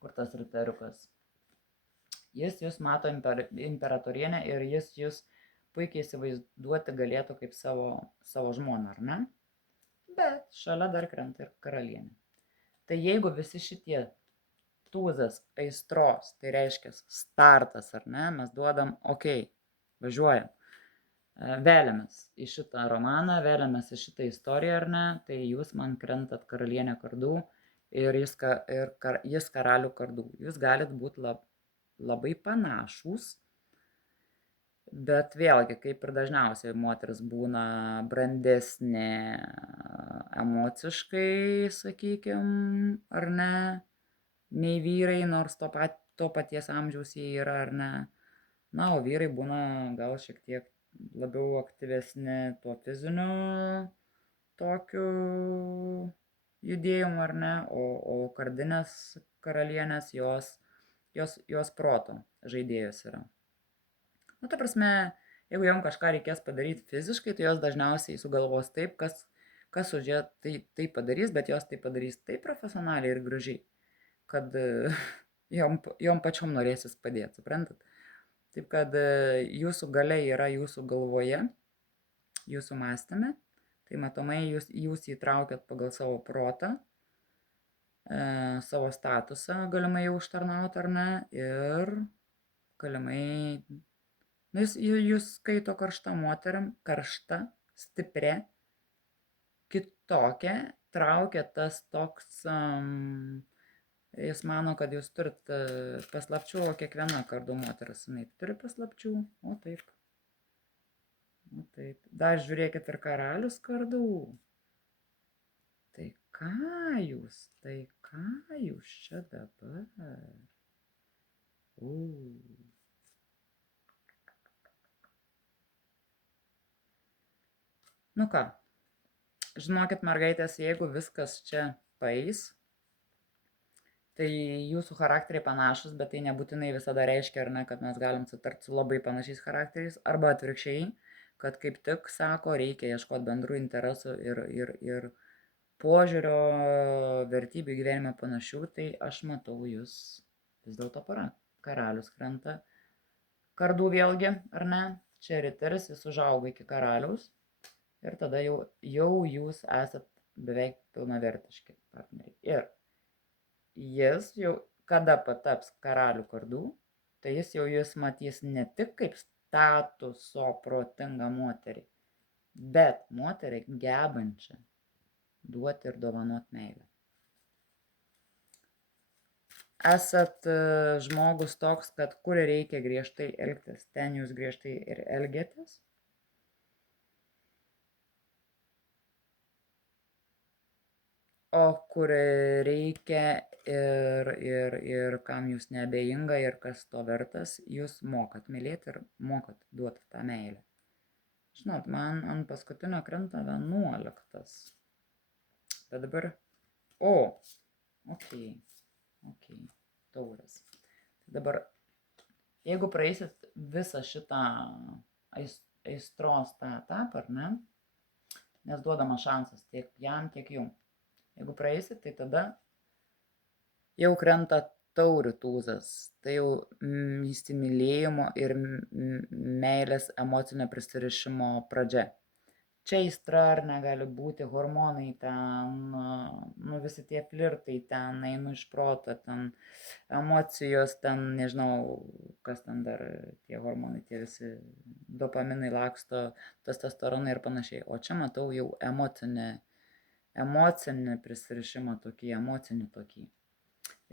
kur tas riteriukas. Jis jūs mato imperatorienę ir jis jūs puikiai įsivaizduoti galėtų kaip savo žmoną, ar ne? Bet šalia dar krenta ir karalienė. Tai jeigu visi šitie tūzas, aistros, tai reiškia startas, ar ne, mes duodam, okei, važiuojam, veliamės į šitą romaną, veliamės į šitą istoriją, ar ne, tai jūs man krentat karalienę kardų ir jis karalių kardų. Jūs galit būti labai panašūs, bet vėlgi, kaip ir dažniausiai moteris būna brandesnė emociškai, sakykim, ar ne, nei vyrai, nors to paties amžiaus jie yra, ar ne. Na, o vyrai būna gal šiek tiek labiau aktyvesni tuo fiziniu tokiu judėjimu, ar ne, o kardinės karalienės jos proto žaidėjos yra. Nu, ta prasme, jeigu jom kažką reikės padaryti fiziškai, tai jos dažniausiai sugalvos taip, kas už ją tai padarys, bet jos tai padarys taip profesionaliai ir gražiai, kad jom pačiom norėsis padėti, suprantat? Taip, kad jūsų galia yra jūsų galvoje, jūsų mąstyme, tai matomai jūs įtraukiat pagal savo protą, savo statusą galimai jau užtarnaut ar ne, ir galimai, nu, jūs skaito karšta moterim, karšta, stipri, kitokia, traukia tas toks, jis mano, kad jūs turit paslapčių, o kiekviena kardų moteris, jinai turi paslapčių, o taip. Dar žiūrėkit ir karalius kardų. Tai ką jūs čia dabar? Nu ką, žinokit, mergaitės, jeigu viskas čia paeis, tai jūsų charakteriai panašus, bet tai nebūtinai visada reiškia, ar ne, kad mes galim sutarti su labai panašiais charakteriais, arba atvirkščiai, kad kaip tik sako, reikia ieškoti bendrų interesų ir požiūrio, vertybių gyvenime panašių, tai aš matau jūs vis dėlto pora. Karalius krenta. Kardų vėlgi, ar ne? Čia riteris, jis užauga iki karaliaus ir tada jau jūs esat beveik pilnavertiški partneriai. Ir jis jau, kada pataps karalių kardų, tai jis jau jūs matys ne tik kaip statuso protingą moterį, bet moterį gebančią duoti ir dovanot meilę. Esat žmogus toks, kad kur reikia griežtai elgtis, ten jūs griežtai ir elgiatės. O kur reikia ir kam jūs neabejinga ir kas to vertas, jūs mokat mylėti ir mokat duoti tą meilę. Žinot, man ant paskutinio krenta 11. Bet dabar, Ok. Taurės. Dabar, jeigu praeisit visą šitą aistros tą etapą, ar ne, nes duodamas šansas tiek jam, tiek jum. Jeigu praeisit, tai tada jau krenta taurių tūzas. Tai jau įsimylėjimo ir meilės emocinio prisirišimo pradžia. Čia aistra ar negali būti, hormonai ten, nu visi tie flirtai ten, einu iš proto, ten emocijos, ten nežinau, kas ten dar, tie hormonai, tie visi dopaminai laksto, testosteronai ir panašiai. O čia matau jau emocinį prisirišimą tokį, emocinį tokį.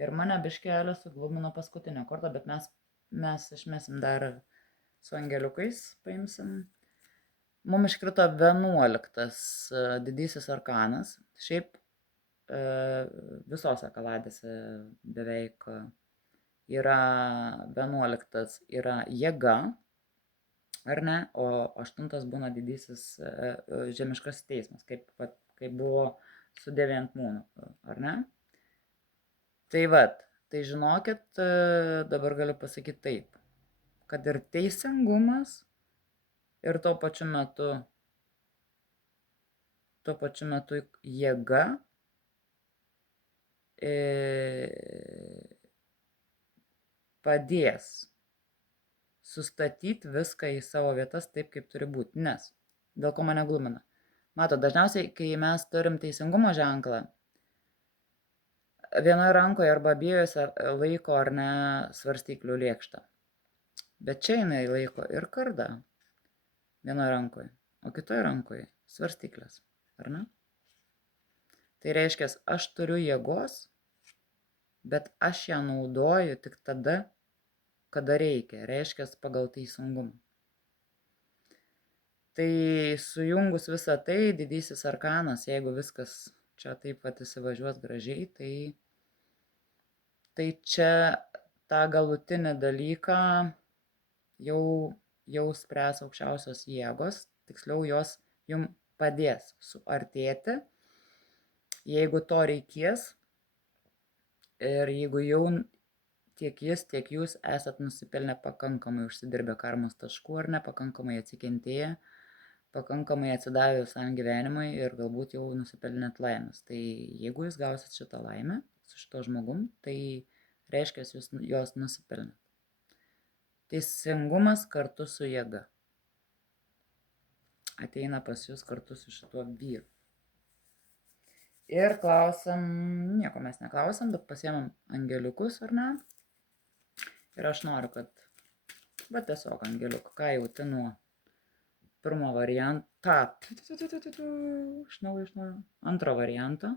Ir mane biškelį suglumino paskutinę kartą, bet mes išmesim dar su angeliukais, paimsim. Mums iškrito 11 didysis arkanas. Šiaip visose kaladėse beveik yra 11 yra jėga, ar ne, o 8 būna didysis žemiškas teismas, kaip buvo su Deviant Moon, ar ne? Tai vat, tai žinokit, dabar galiu pasakyti taip, kad ir teisingumas, ir tuo pačiu metu jėga padės sustatyti viską į savo vietas taip, kaip turi būti. Nes, dėl ko mane glumina. Mato, dažniausiai, kai mes turim teisingumo ženklą, vienoje rankoje arba abiejose laiko ar ne svarstyklių lėkštą. Bet čia jinai laiko ir kardą vienoje rankoje, o kitoje rankoje svarstyklės, ar ne? Tai reiškia, aš turiu jėgos, bet aš ją naudoju tik tada, kada reikia, reiškia pagal teisingumą. Tai sujungus visą tai, didysis arkanas, jeigu viskas čia taip pat įsivažiuos gražiai, tai čia tą galutinį dalyką jau spręs aukščiausios jėgos, tiksliau jos jums padės suartėti, jeigu to reikės ir jeigu jau tiek jis, tiek jūs esat nusipelnę pakankamai užsidirbę karmos taškų ar ne, pakankamai atsikentėję, pakankamai atsidavę visam gyvenimui ir galbūt jau nusipelnėt laimės. Tai jeigu jūs gausit šitą laimę su šito žmogum, tai reiškia, jūs jos nusipelnėt. Teisingumas kartu su jėga ateina pas jūs kartu su šituo vyru. Ir klausim, nieko mes neklausim, bet pasiemam angeliukus, ar ne? Ir aš noriu, kad, bet tiesiog angeliuk, ką jauti nuo pirmo variantą, iš naujo, antro varianto,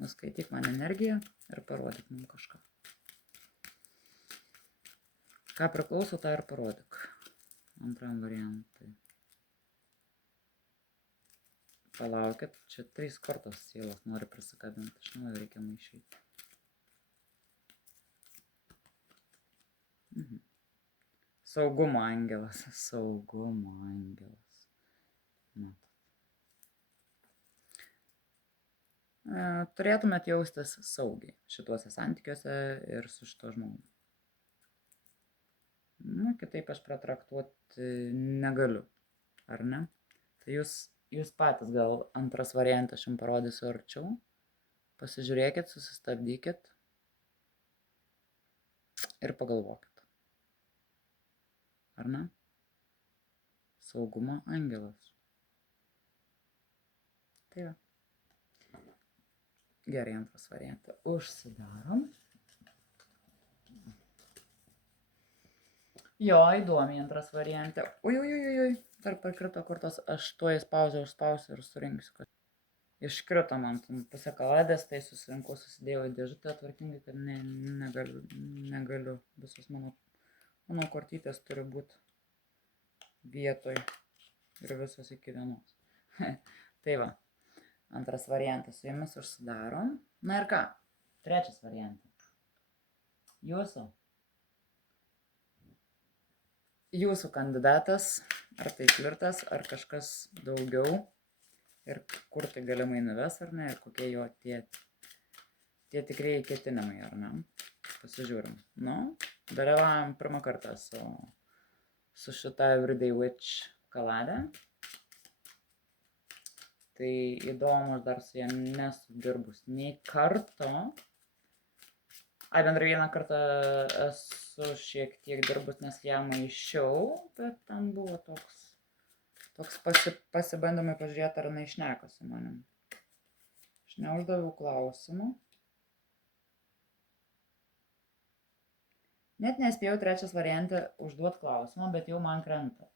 nuskaityk man energiją ir parodyk mums kažką. Ką priklauso, tą ir parodyk antram variantui. Palaukit, čia 3 kartos sielos nori prisikabinti, iš naujo reikia maišyti. Saugumo angelas, saugumo angelas. Turėtumėt jaustis saugiai šituose santykiuose ir su šito žmogumi. Kitaip aš pratraktuoti negaliu, ar ne? Tai jūs patys gal antras variantas jums parodysiu arčiau. Pasižiūrėkit, susistabdykit ir pagalvokit. Ar ne? Saugumo angelas. Tai va. Gerai, antras variantas. Užsidarom. Jo, įdomiai antras variantė. Ui, dar parkrito kortos, aš tuoj spausiu ir surinksiu. Iškrito man pusę kaladės, tai susirinkau, susidėjau į dėžutę tvarkingai, kad negaliu. Visos mano kortytės turi būti vietoj ir visos iki vienos. Tai va, antras variantas, su jumis užsidarom. Na ir ką, trečias variantas. Jūsų kandidatas, ar tai flirtas, ar kažkas daugiau, ir kur tai galimai nuves, ar ne, ir kokie jo tie tie tikrieji ketinimai, ar ne? Pasižiūrim. Nu, dalyvavom pirmą kartą su šita Everyday Witch kaladė. Tai įdomu, aš dar su ją nesu dirbus nei karto. Bendrai vieną kartą esu šiek tiek dirbus, nes ją maišiau, bet ten buvo toks pasibandymai pažiūrėti, ar jinai šneka su manim. Aš neuždaviau klausimų. Net nespėjau trečias variantą užduoti klausimą, bet jau man krenta,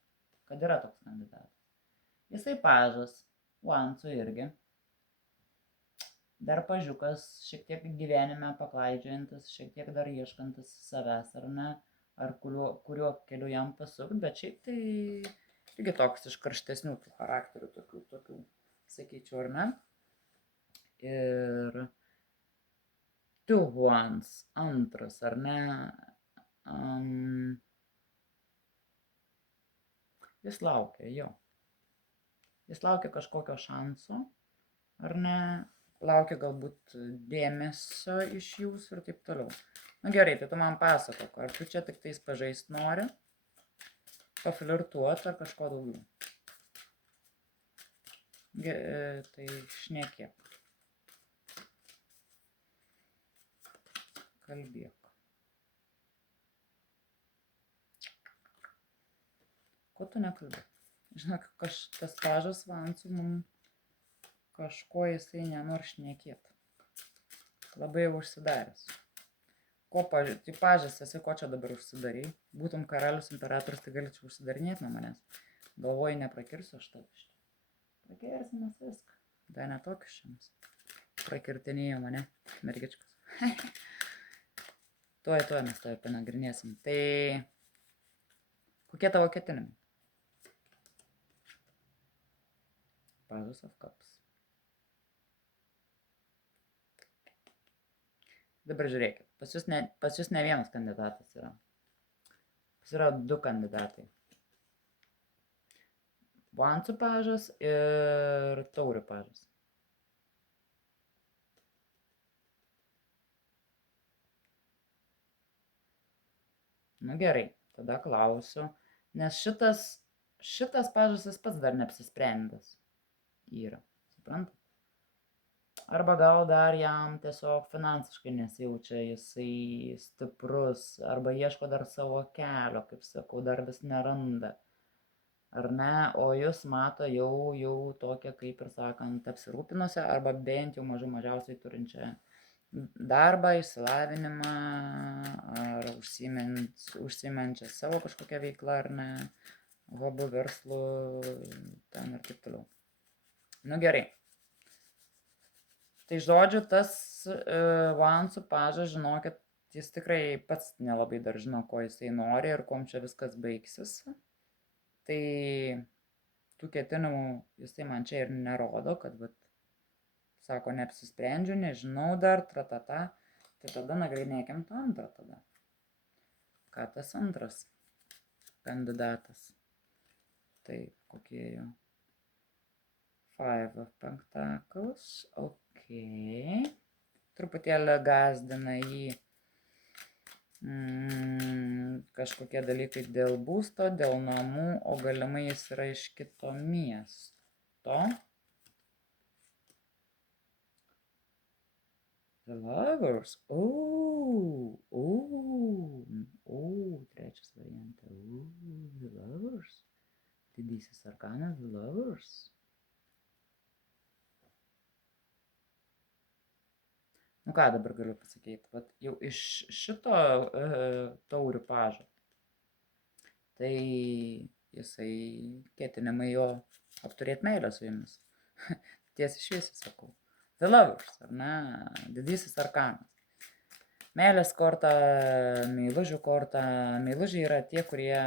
kad yra toks kandidatas. Jisai pažas, Vansų irgi. Dar pažiukas, šiek tiek gyvenime paklaidžiojantis, šiek tiek dar ieškantis savęs, ar ne, ar kuriuo keliu jam pasukti, bet šiaip tai irgi toks iš karštesnių tų charakterių, tokių, sakyčiau, ar ne. Ir Tu Huans, antras, ar ne, jis laukia, jo. Jis laukia kažkokio šanso, ar ne, laukia galbūt dėmesio iš jūsų ir taip toliau. Na gerai, tai tu man pasakok, ar tu čia tik tais pažaist nori, paflirtuot ar kažko daugiau. Tai šnekėk. Kalbėk. Ko tu nekalbėk? Žinok, tas pažas Vansų mums kažko jisai nenori šnekėti. Labai jau užsidaręs. Tai pažas esi, ko čia dabar užsidarai? Būtum karalius imperatorius, tai galėčiau užsidarinėti nuo manęs. Galvoju, neprakirsiu aš tave šitą. Prakirsim mes viską. Dar netokius šiams. Prakirtinėjo mane, mergičkas. Tuoj mes tave panagrinėsim. Tai kokie tavo ketinimai? Pažas of Cups. Dabar žiūrėkit, pas jūs ne vienas kandidatas yra. Pas yra 2 kandidatai. Vansų pažas ir Taurių pažas. Nu gerai, tada klausiu, nes šitas pažas jis pats dar neapsisprendęs yra, suprantat? Arba gal dar jam tiesiog finansiškai nesijaučia jisai stiprus, arba ieško dar savo kelio, kaip sakau, dar vis neranda. Ar ne, o jūs mato jau tokią, kaip ir sakant, apsirūpinusią, arba bent jau mažiausiai turinčią darbą, išsilavinimą, ar užsiimančią savo kažkokią veiklą, ar ne, hobių, verslų, ten ir taip toliau. Nu gerai. Tai žodžiu, tas Vansų pažas, žinokit, jis tikrai pats nelabai dar žino, ko jisai nori ir kuom čia viskas baigsis. Tai tų ketinimų jisai man čia ir nerodo, kad, sako, neapsisprendžiu, nežinau dar, tratata. Tai tada nagrinėkim tą antrą tada. Ką tas antras kandidatas? Tai kokie jo? Five of Pentacles, ok. Truputėlį gazdina jį kažkokie dalykai dėl būsto, dėl namų, o galimai jis yra iš kito miesto. The Lovers, trečias variantas, The Lovers, didysis arkanas, The Lovers. Nu ką dabar galiu pasakyti, jau iš šito Taurių pažo, tai jisai ketinimai jo apturėti meilę su jumis. Tiesiai šviesiai sakau. The Lovers, ar ne, didysis arkanas. Meilės korta, meilužių korta. Meilužiai yra tie, kurie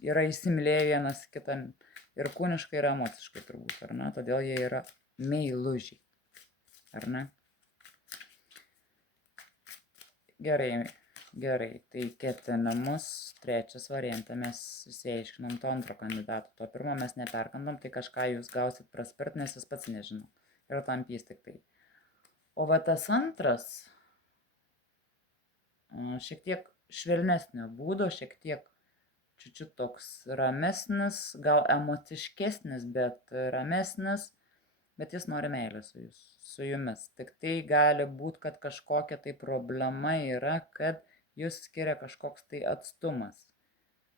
yra įsimylėję vienas kitą ir kūniškai ir emociškai turbūt, ar ne, todėl jie yra meilužiai, ar ne? Gerai, tai ketinimus, trečias variantą mes susiaiškinom to antro kandidato. To pirmo mes neperkandom, tai kažką jūs gausit praspirt, nes jis pats nežino. ir tampys tik tai. O va tas antras, šiek tiek švelnesnio būdo, šiek tiek čiučiut toks ramesnis, gal emociškesnis, bet ramesnis, bet jis nori meilės su jumis. Tik tai gali būti, kad kažkokia tai problema yra, kad jūs skiria kažkoks tai atstumas.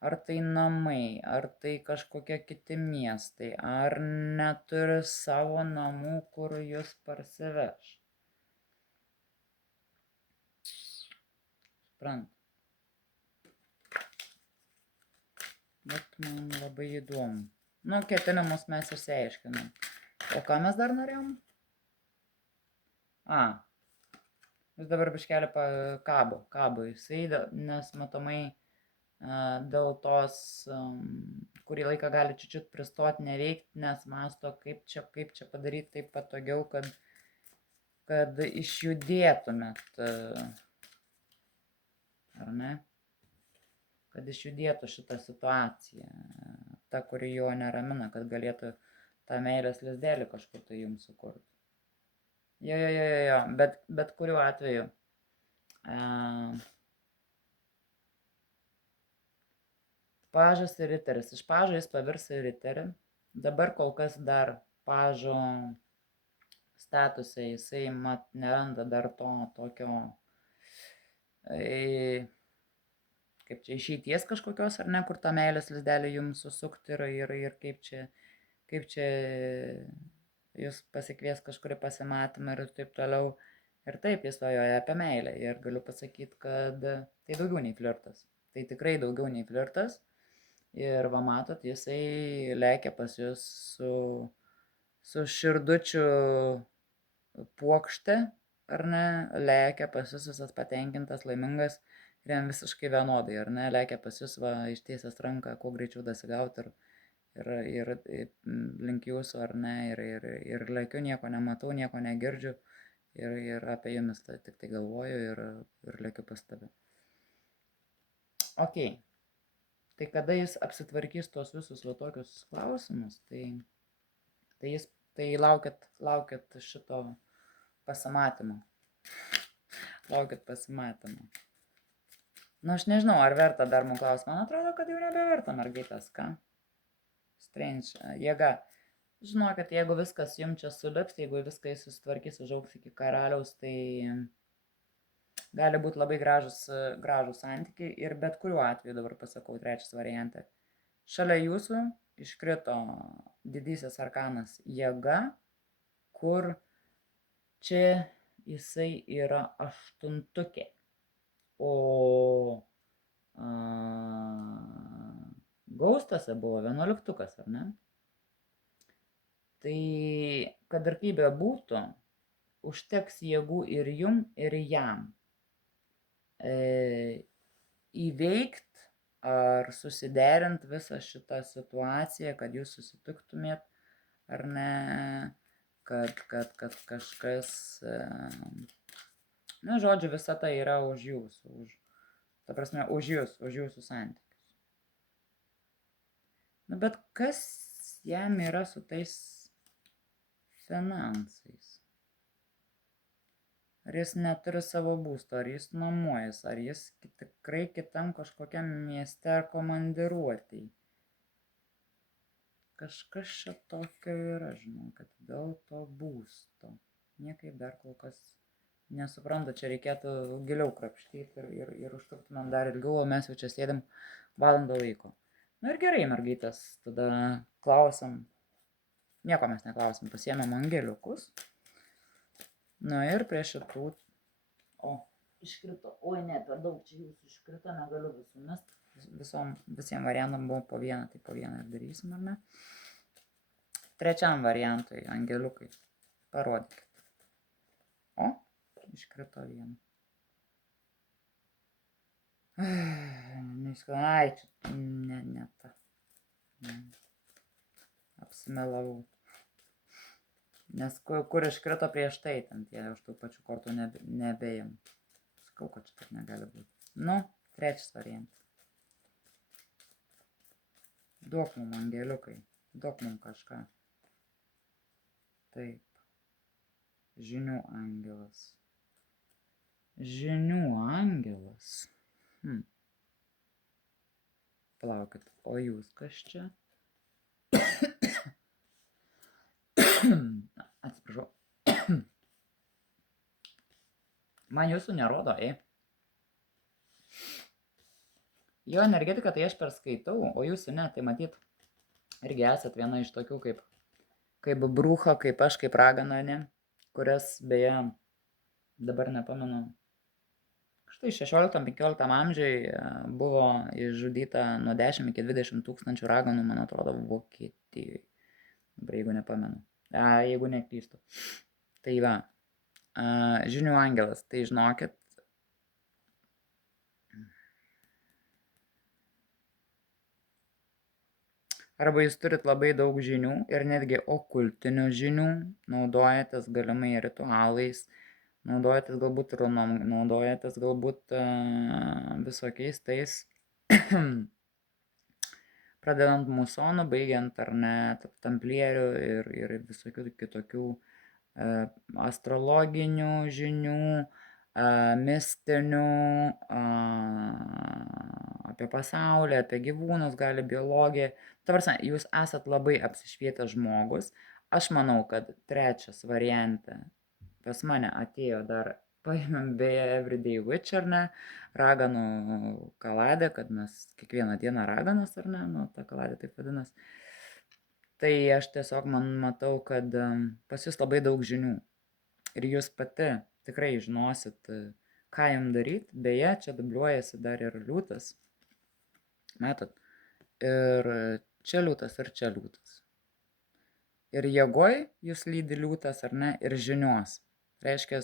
Ar tai namai, ar tai kažkokie kiti miestai, ar neturi savo namų, kur jūs parsiveš. Suprant. Bet man labai įdomu. Nu, ketinimus mes išsiaiškinam. O ką mes dar norėjom? Vis dabar biškelį kabo jisai, nes matomai dėl tos kurį laiką gali čiučiut pristot neveikt, nes masto, kaip čia padaryti taip patogiau, kad išjudėtumėt, ar ne? Kad išjudėtų šitą situaciją, ta, kuri jo neramina, kad galėtų tą meilės lizdelį kažkur tai jums sukurti. Jo, bet kuriuo atveju. Pažas ir riteris. Iš pažo jis pavirs į riterį. Dabar kol kas dar pažo statuse jisai neranda dar to tokio kaip čia išeities kažkokios, ar ne, kur tą meilės lizdelį jums susukti ir kaip čia jūs pasikvies kažkurį pasimatymą ir taip toliau. Ir taip jis svajoja apie meilę. Ir galiu pasakyti, kad tai daugiau nei flirtas. Tai tikrai daugiau nei flirtas. Ir va matot, jisai lekia pas jūs su širdučių puokšte, ar ne, lekia pas jūs visas patenkintas, laimingas ir jam visiškai vienodai, ar ne, lekia pas jūs va ištiesęs ranką, kuo greičiau dasigauti ir link jūsų, ar ne, ir lekiu, nieko nematau, nieko negirdžiu ir apie jumis tik tai galvoju ir lekiu pas tave. Ok, tai kada jis apsitvarkys tuos visus va tokius klausimus, tai laukiat šito pasimatymo. Laukit pasimatymo. Nu, aš nežinau, ar verta dar mums klausti. Man atrodo, kad jau nebeverta, mergaitės, ką? Strange, jėga. Žinokit, jeigu viskas jums čia sulips, jeigu viską jis susitvarkys, užaugs iki karaliaus, tai gali būti labai gražus santykiai ir bet kuriuo atveju, dabar pasakau, trečias variantą. Šalia jūsų iškrito didysis arkanas jėga, kur čia jisai yra aštuntukė, o gaustose buvo 11, ar ne? Tai, kad ir kaip bebūtų, užteks jėgų ir jum, ir jam įveikt ar susiderint visą šitą situaciją, kad jūs susitiktumėt, ar ne, kad kažkas, nu, žodžiu, visa tai yra už jūsų, ta prasme, už jūsų santykius. Nu, bet kas jam yra su tais finansais? Ar jis neturi savo būsto, ar jis nuomojas, ar jis tikrai kitam kažkokiam mieste ar komandiruotėj. Kažkas čia tokio yra, žinau, kad dėl to būsto. Niekaip dar kol kas nesuprantu, čia reikėtų giliau krapštyti ir užtruktumėm dar ilgiau, o mes jau čia sėdim valandą laiko. Nu ir gerai, mergaitės, tada klausim. Nieko mes neklausim, pasiėmėm angeliukus. Nu ir prie šitų, iškrito, oi ne, per daug čia jūsų iškrito, negaliu visų mest, visiems variantam buvo po vieną, tai po vieną ir darysim, ar ne? Trečiam variantui, angeliukai, parodykit. Iškrito vieną. Ai, čia, ne ta. Apsimelavau. Nes kur iškrito prieš tai, ten tie už tų pačių kortų nebejam. Sakau, kad čia taip negali būti. Nu, trečias variantas. Duok mum angeliukai, duok mum kažką. Taip. Žinių angelas. Žinių angelas. Palaukit, o jūs kas čia? Atsiprašau. Man jūsų nerodo, Jo energetika tai aš perskaitau, o jūsų ne, tai matyt, irgi esat viena iš tokių kaip brūcha, kaip aš, kaip ragana, ne, kurias, beje, dabar nepamenu, štai 16-15 amžiai buvo išžudyta nuo 10 iki 20 tūkstančių raganų, man atrodo, Vokietijoje, dabar jeigu nepamenu, jeigu neklystu. Tai va, žinių angelas, tai žinokit, arba jūs turit labai daug žinių ir netgi okultinių žinių, naudojatės galimai ritualais, naudojatės galbūt runom, naudojatės galbūt visokiais tais, pradedant musonų, baigiant ar ne tamplierių ir visokių kitokių astrologinių žinių, mistinių, apie pasaulį, apie gyvūnus, gali biologiją. Tavrasme, jūs esat labai apsišvietęs žmogus. Aš manau, kad trečias variante pas mane atėjo dar, paėmėm beje Everyday Witch, ar ne, raganų kaladę, kad mes kiekvieną dieną raganas, ar ne, nu, ta kaladė taip vadinas. Tai aš tiesiog matau, kad pas jūs labai daug žinių. Ir jūs pati tikrai žinosit, ką jums daryti. Beje, čia dubliuojasi dar ir liūtas. Matot? Ir čia liūtas, ir čia liūtas. Ir jėgoj jūs lydi liūtas, ar ne, ir žinios. Reiškia,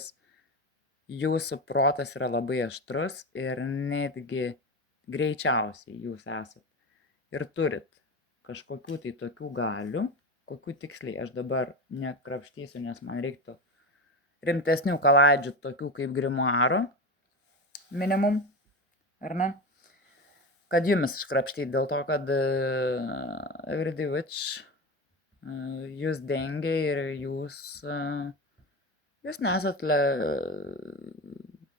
jūsų protas yra labai aštrus ir netgi greičiausiai jūs esat. Ir turit kažkokių tai tokių galių, kokių tiksliai aš dabar nekrapštysiu, nes man reiktų rimtesnių kaladžių, tokių kaip grimuaro, minimum, ar ne? Kad jumis iškrapštyti, dėl to, kad Everyday Witch jūs dengia ir jūs nesat,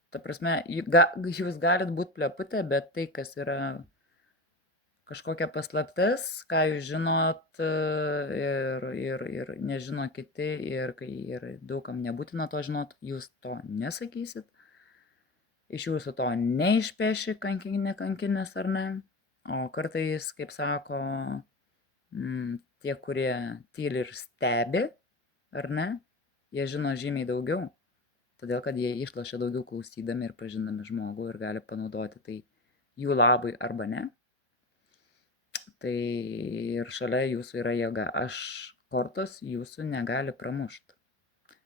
ta prasme, jūs galit būti pleputė, bet tai, kas yra kažkokia paslaptis, ką jūs žinot ir nežino kiti ir daugam nebūtina to žinot, jūs to nesakysit. Iš jūsų to neišpeši kankinės ar ne, o kartais, kaip sako, tie, kurie tyli ir stebi, ar ne, jie žino žymiai daugiau, todėl kad jie išlošia daugiau klausydami ir pažindami žmogų ir gali panaudoti tai jų labui arba ne. Tai ir šalia jūsų yra jėga. Kortos jūsų negali pramušti.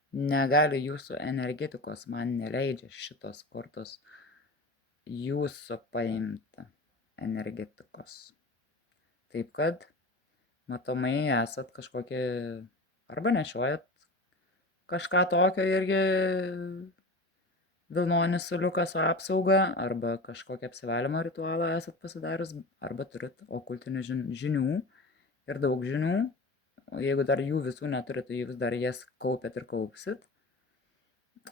Negali jūsų energetikos, man neleidžia šitos kortos jūsų paimti energetikos. Taip kad, matomai, esat kažkokį, arba nešiojat kažką tokio irgi vilnonį suliuką su apsauga, arba kažkokį apsivalymo ritualą esat pasidarius, arba turit okultinių žinių ir daug žinių. Jeigu dar jų visų neturit, tai jūs dar jas kaupėt ir kaupsit.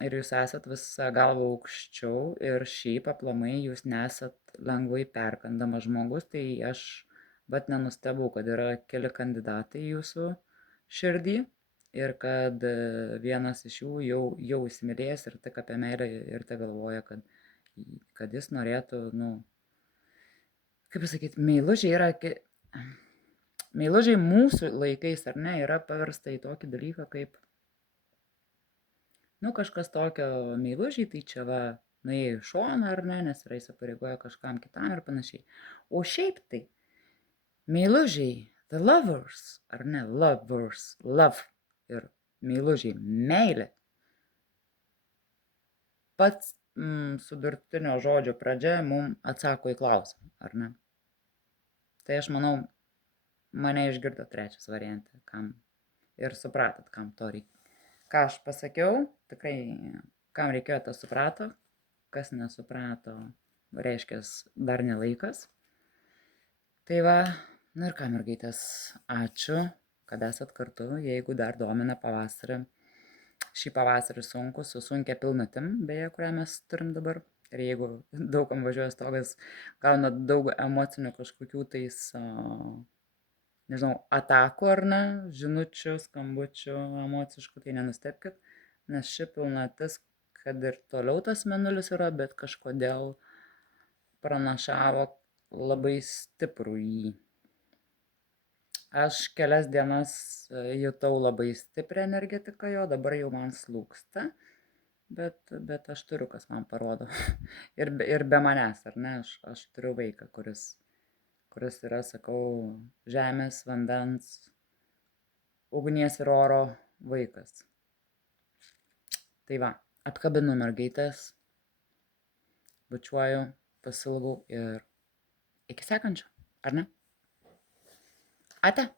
Ir jūs esat visą galvą aukščiau ir šiaip aplamai jūs nesat lengvai perkandamas žmogus, tai aš bet nenustebau, kad yra keli kandidatai jūsų širdį ir kad vienas iš jų jau įsimylėjęs ir tik apie meilę ir tai galvoja, kad jis norėtų, kaip pasakyti, meilužiai mūsų laikais, ar ne, yra paversta į tokį dalyką kaip, kažkas tokio meilužiai, tai čia va, nuėjo į šoną, ar ne, nes yra įsipareigoję kažkam kitam ir panašiai. O šiaip tai, meilužiai, the lovers, ar ne, love ir meilužiai, meilė. Pats sudurtinio žodžio pradžia mums atsako į klausimą, ar ne? Tai aš manau, mane išgirdo trečias variantą, kam ir supratot, kam to reikia. Ką aš pasakiau, tikrai, kam reikėjo, tas suprato, kas nesuprato, reiškia, dar nelaikas. Tai va, ir ką, mergaitės, ačiū, kad esat kartu, jeigu dar domina pavasarį šį pavasarį sunku, su sunkia pilnatim, beje, kurią mes turim dabar. Ir jeigu daugam važiuoja stogas, gauna daug emocinių kažkokių tais, nežinau, atakų ar ne, žinučių, skambučių, emociškų, tai nenustebkit, nes ši pilnatis, kad ir toliau tas mėnulis yra, bet kažkodėl pranašavo labai stiprų jį. Aš kelias dienas jutau labai stiprią energetiką jo, dabar jau man slūgsta, bet aš turiu, kas man parodo. ir be manęs, ar ne, aš turiu vaiką, kuris yra, sakau, žemės, vandens, ugnies ir oro vaikas. Tai va, apkabinu mergaitės, bučiuoju, pasilgau ir iki sekančio, ar ne? Ate.